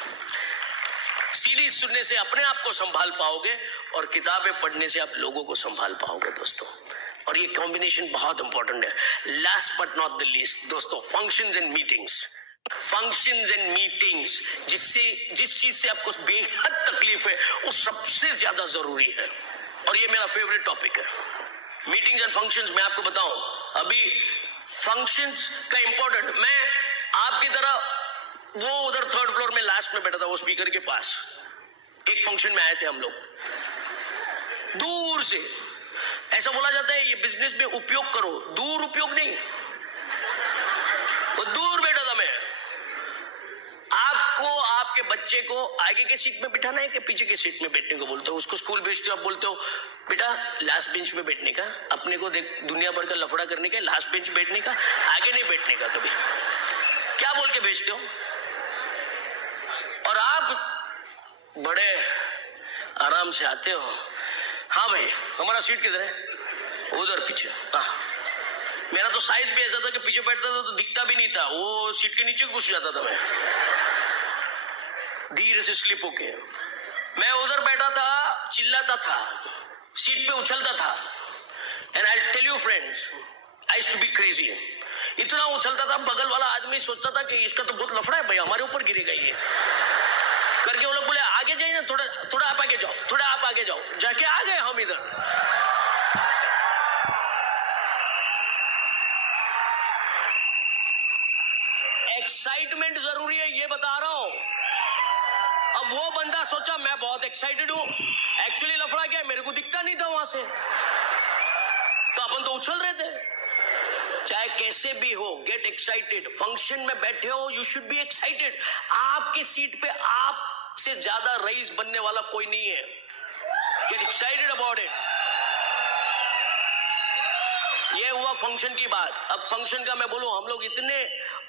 सीरीज सुनने से अपने आप को संभाल पाओगे और किताबें पढ़ने से आप लोगों को संभाल पाओगे दोस्तों। और ये कॉम्बिनेशन बहुत इंपॉर्टेंट है। Last but not the least दोस्तों, फंक्शंस एंड मीटिंग्स, जिस चीज से आपको बेहद तकलीफ है वो सबसे ज्यादा जरूरी है। और ये मेरा फेवरेट टॉपिक है, मीटिंग्स एंड फंक्शंस। मैं आपको बताऊं, अभी फंक्शंस का इंपॉर्टेंट, मैं आपकी तरह वो उधर 3rd फ्लोर में लास्ट में बैठा था, वो स्पीकर के पास। एक फंक्शन में आए थे हम लोग, दूर से ऐसा बोला जाता है ये बिजनेस में उपयोग करो, दूर उपयोग नहीं, वो दूर बैठा था मैं। आपको आपके बच्चे को आगे के सीट में बिठाना है कि पीछे के सीट में बैठने को बोलते हो? उसको स्कूल भेजते हो, आप बोलते हो बेटा लास्ट बेंच में बैठने का, अपने को देख दुनिया भर का लफड़ा करने का, लास्ट बेंच बैठने का, आगे नहीं बैठने का कभी। क्या बोल के भेजते हो? और आप बड़े आराम से आते हो, हाँ भाई हमारा सीट किधर है? उधर पीछे। हाँ, मेरा तो साइज भी ऐसा था कि पीछे बैठता था तो दिखता भी नहीं था, वो सीट के नीचे घुस जाता था मैं, धीरे से स्लिप होके। मैं उधर बैठा था, चिल्लाता था, सीट पे उछलता था। And I tell you friends, I used to be crazy. इतना उछलता था, बगल वाला आदमी सोचता था कि इसका तो बहुत लफड़ा है भाई, हमारे ऊपर गिरेगा ये करके। वो लोग बोले आगे जाइए ना, थोड़ा आप आगे जाओ, थोड़ा आप आगे जाओ। जाके आ गए हम इधर। एक्साइटमेंट जरूरी है, ये बता रहा हूं। अब वो बंदा सोचा मैं बहुत एक्साइटेड हूं, एक्चुअली लफड़ा क्या है, मेरे को दिखता नहीं था वहां से, तो अपन तो उछल रहे थे। चाहे कैसे भी हो, गेट एक्साइटेड। फंक्शन में बैठे हो, यू शुड बी एक्साइटेड। आपकी सीट पे आपसे ज्यादा रईस बनने वाला कोई नहीं है। Get excited about it. ये हुआ फंक्शन की बात। अब फंक्शन का मैं बोलूं, हम लोग इतने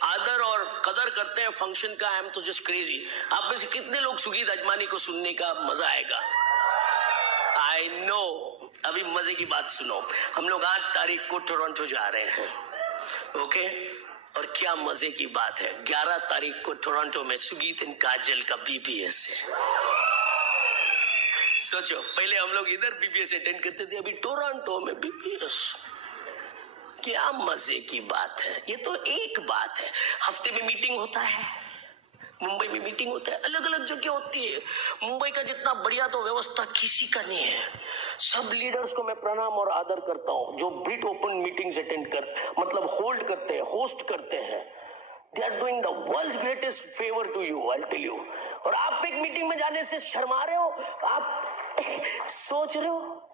आदर और कदर करते हैं फंक्शन का। आई एम तो जस्ट क्रेजी। आप में से कितने लोग सुगीत अजमानी को सुनने का मजा आएगा? I know. अभी मजे की बात सुनो, हम लोग 8 तारीख को टोरंटो जा रहे हैं, ओके? और क्या मजे की बात है, 11 तारीख को टोरंटो में सुगीत एंड काजल का बीबीएस है। सोचो, पहले हम लोग इधर बीबीएस अटेंड करते थे, अभी टोरंटो में बीबीएस। क्या मजे की बात है। ये तो एक बात है, हफ्ते में मीटिंग होता है, मुंबई में मीटिंग होता है, अलग अलग जगह होती है। मुंबई का जितना बढ़िया तो व्यवस्था किसी का नहीं है। सब लीडर्स को मैं प्रणाम और आदर करता हूं जो बिट ओपन मीटिंग्स अटेंड कर मतलब होल्ड करते हैं, होस्ट करते हैं। They are doing the world's greatest favour to you, I tell you. और आप एक मीटिंग में जाने से शर्मा रहे हो, आप सोच रहे हो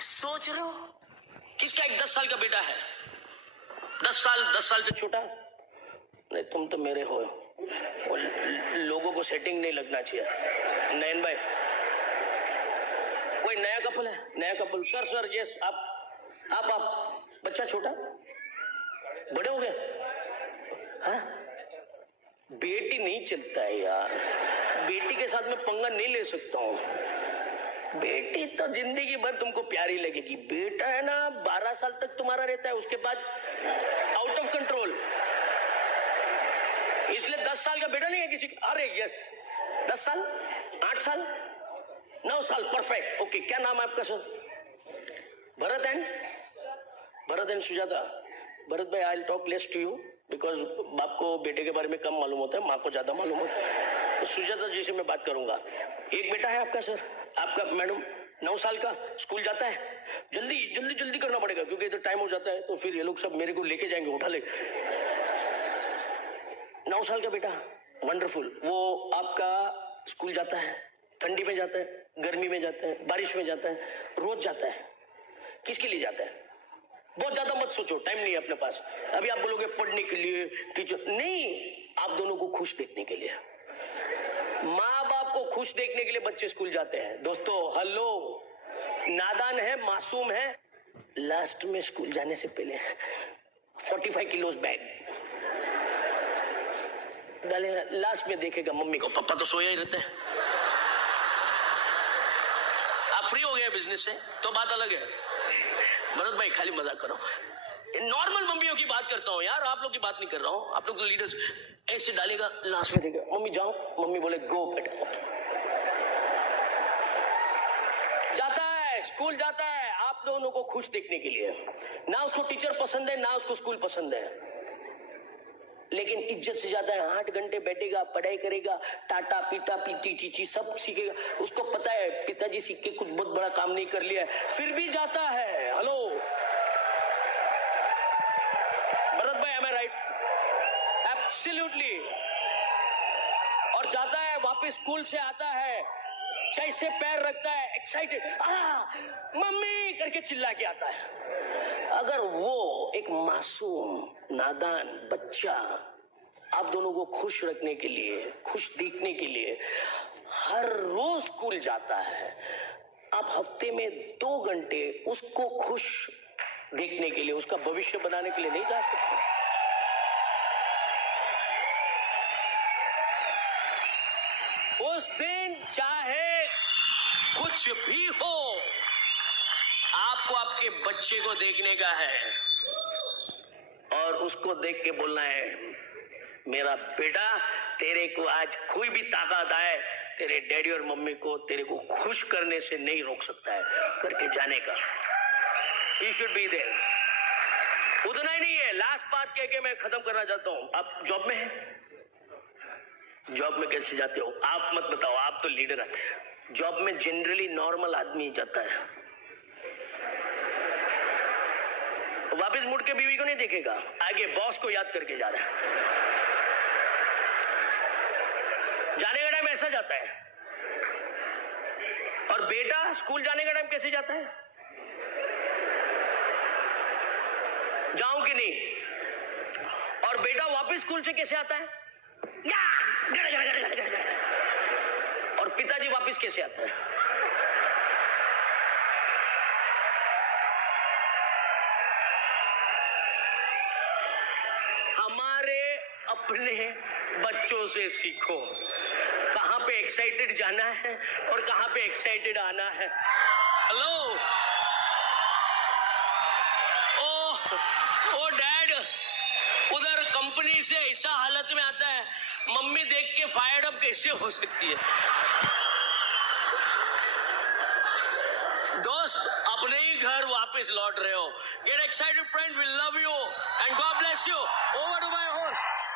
सोच रहे हो किसका एक 10 साल का बेटा है, 10 साल से छोटा। नहीं, तुम तो मेरे हो। लोगों को सेटिंग नहीं लगना चाहिए। नयन भाई, कोई नया कपल है? नया कपल, सर यस, आप बच्चा छोटा, बड़े हो गए? हाँ, बेटी नहीं चलता है यार, बेटी के साथ मैं पंगा नहीं ले सकता हूँ। बेटी तो जिंदगी भर तुमको प्यारी लगेगी, बेटा है ना 12 साल तक तुम्हारा रहता है, उसके बाद आउट ऑफ कंट्रोल। इसलिए 10 साल का बेटा नहीं है किसी का। अरे यस, 10 साल, 8 साल, 9 साल, परफेक्ट, ओके। क्या नाम है आपका सर? भरत एंड सुजाता। भरत भाई, I will talk less to you because बाप को बेटे के बारे में कम मालूम होता है, माँ को ज्यादा मालूम होता है। तो सुजाता जी से मैं बात करूंगा। एक बेटा है आपका सर? आपका मैडम 9 साल का, स्कूल जाता है? जल्दी करना पड़ेगा क्योंकि इधर टाइम हो जाता है, तो फिर ये लोग सब मेरे को लेके जाएंगे, उठा ले। 9 साल का बेटा, वंडरफुल। वो आपका स्कूल जाता है? ठंडी में जाता है, गर्मी में जाता है, बारिश में जाता है, रोज जाता है? किसके लिए जाता है? बहुत ज्यादा मत सोचो, टाइम नहीं है अपने पास। अभी आप बोलोगे पढ़ने के लिए, टीचर नहीं, आप दोनों को खुश देखने के लिए। माँ बाप को खुश देखने के लिए बच्चे स्कूल जाते हैं। दोस्तों हेलो, नादान है, मासूम है, लास्ट में स्कूल जाने से पहले 45 किलोस बैग डाले, लास्ट में देखेगा मम्मी को, पापा तो सोया ही रहते हैं। आप फ्री हो गए बिजनेस से तो बात अलग है। भरत भाई खाली मजाक करो, नॉर्मल मम्मियों की बात करता हूँ यार, आप लोग की बात नहीं कर रहा हूँ। आप लोग तो लीडर्स ऐसे डालेगा, लास्ट में देखेगा मम्मी जाओ, मम्मी बोले गो बेटा, जाता है स्कूल जाता है आप दोनों को खुश देखने के लिए। ना उसको टीचर पसंद है, ना उसको स्कूल पसंद है, लेकिन इज्जत से जाता है। 8 घंटे बैठेगा, पढ़ाई करेगा, टाटा पीटा पीटी चीची सब सीखेगा। उसको पता है पिताजी सीख के कुछ बहुत बड़ा काम नहीं कर लिया है, फिर भी जाता है। हेलो भरत भाई, am I right? Absolutely। और जाता है, वापस स्कूल से आता है, जैसे पैर रखता है एक्साइटेड, मम्मी करके चिल्ला के आता है। अगर वो एक मासूम नादान बच्चा आप दोनों को खुश रखने के लिए, खुश देखने के लिए हर रोज स्कूल जाता है, आप हफ्ते में 2 घंटे उसको खुश देखने के लिए, उसका भविष्य बनाने के लिए नहीं जा सकते? उस दिन चाहे कुछ भी हो, आपको आपके बच्चे को देखने का है और उसको देख के बोलना है, मेरा बेटा तेरे को आज कोई भी ताकत आए, तेरे डैडी और मम्मी को तेरे को खुश करने से नहीं रोक सकता है, करके जाने का। He should be there। उतना ही नहीं है, लास्ट बात कह के मैं खत्म करना चाहता हूँ। आप जॉब में हैं? जॉब में कैसे जाते हो? आप मत बताओ, आप तो लीडर हैं। जॉब में जनरली नॉर्मल आदमी जाता है, वापस मुड़ के बीवी को नहीं देखेगा, आगे बॉस को याद करके जा रहा है। जाने का टाइम ऐसा जाता है। और बेटा स्कूल जाने का टाइम कैसे जाता है? जाऊं कि नहीं? और बेटा वापस स्कूल से कैसे आता है? और पिताजी वापस कैसे आता है? हमारे अपने बच्चों से सीखो कहां पे एक्साइटेड जाना है और कहां पे एक्साइटेड आना है। हेलो, ओ डैड उधर कंपनी से ऐसा हालत में आता है, मम्मी देख के फायर्ड अप कैसे हो सकती है। दोस्त अपने ही घर वापस लौट रहे हो। Get excited friends, we love you and God bless you. Over to my host.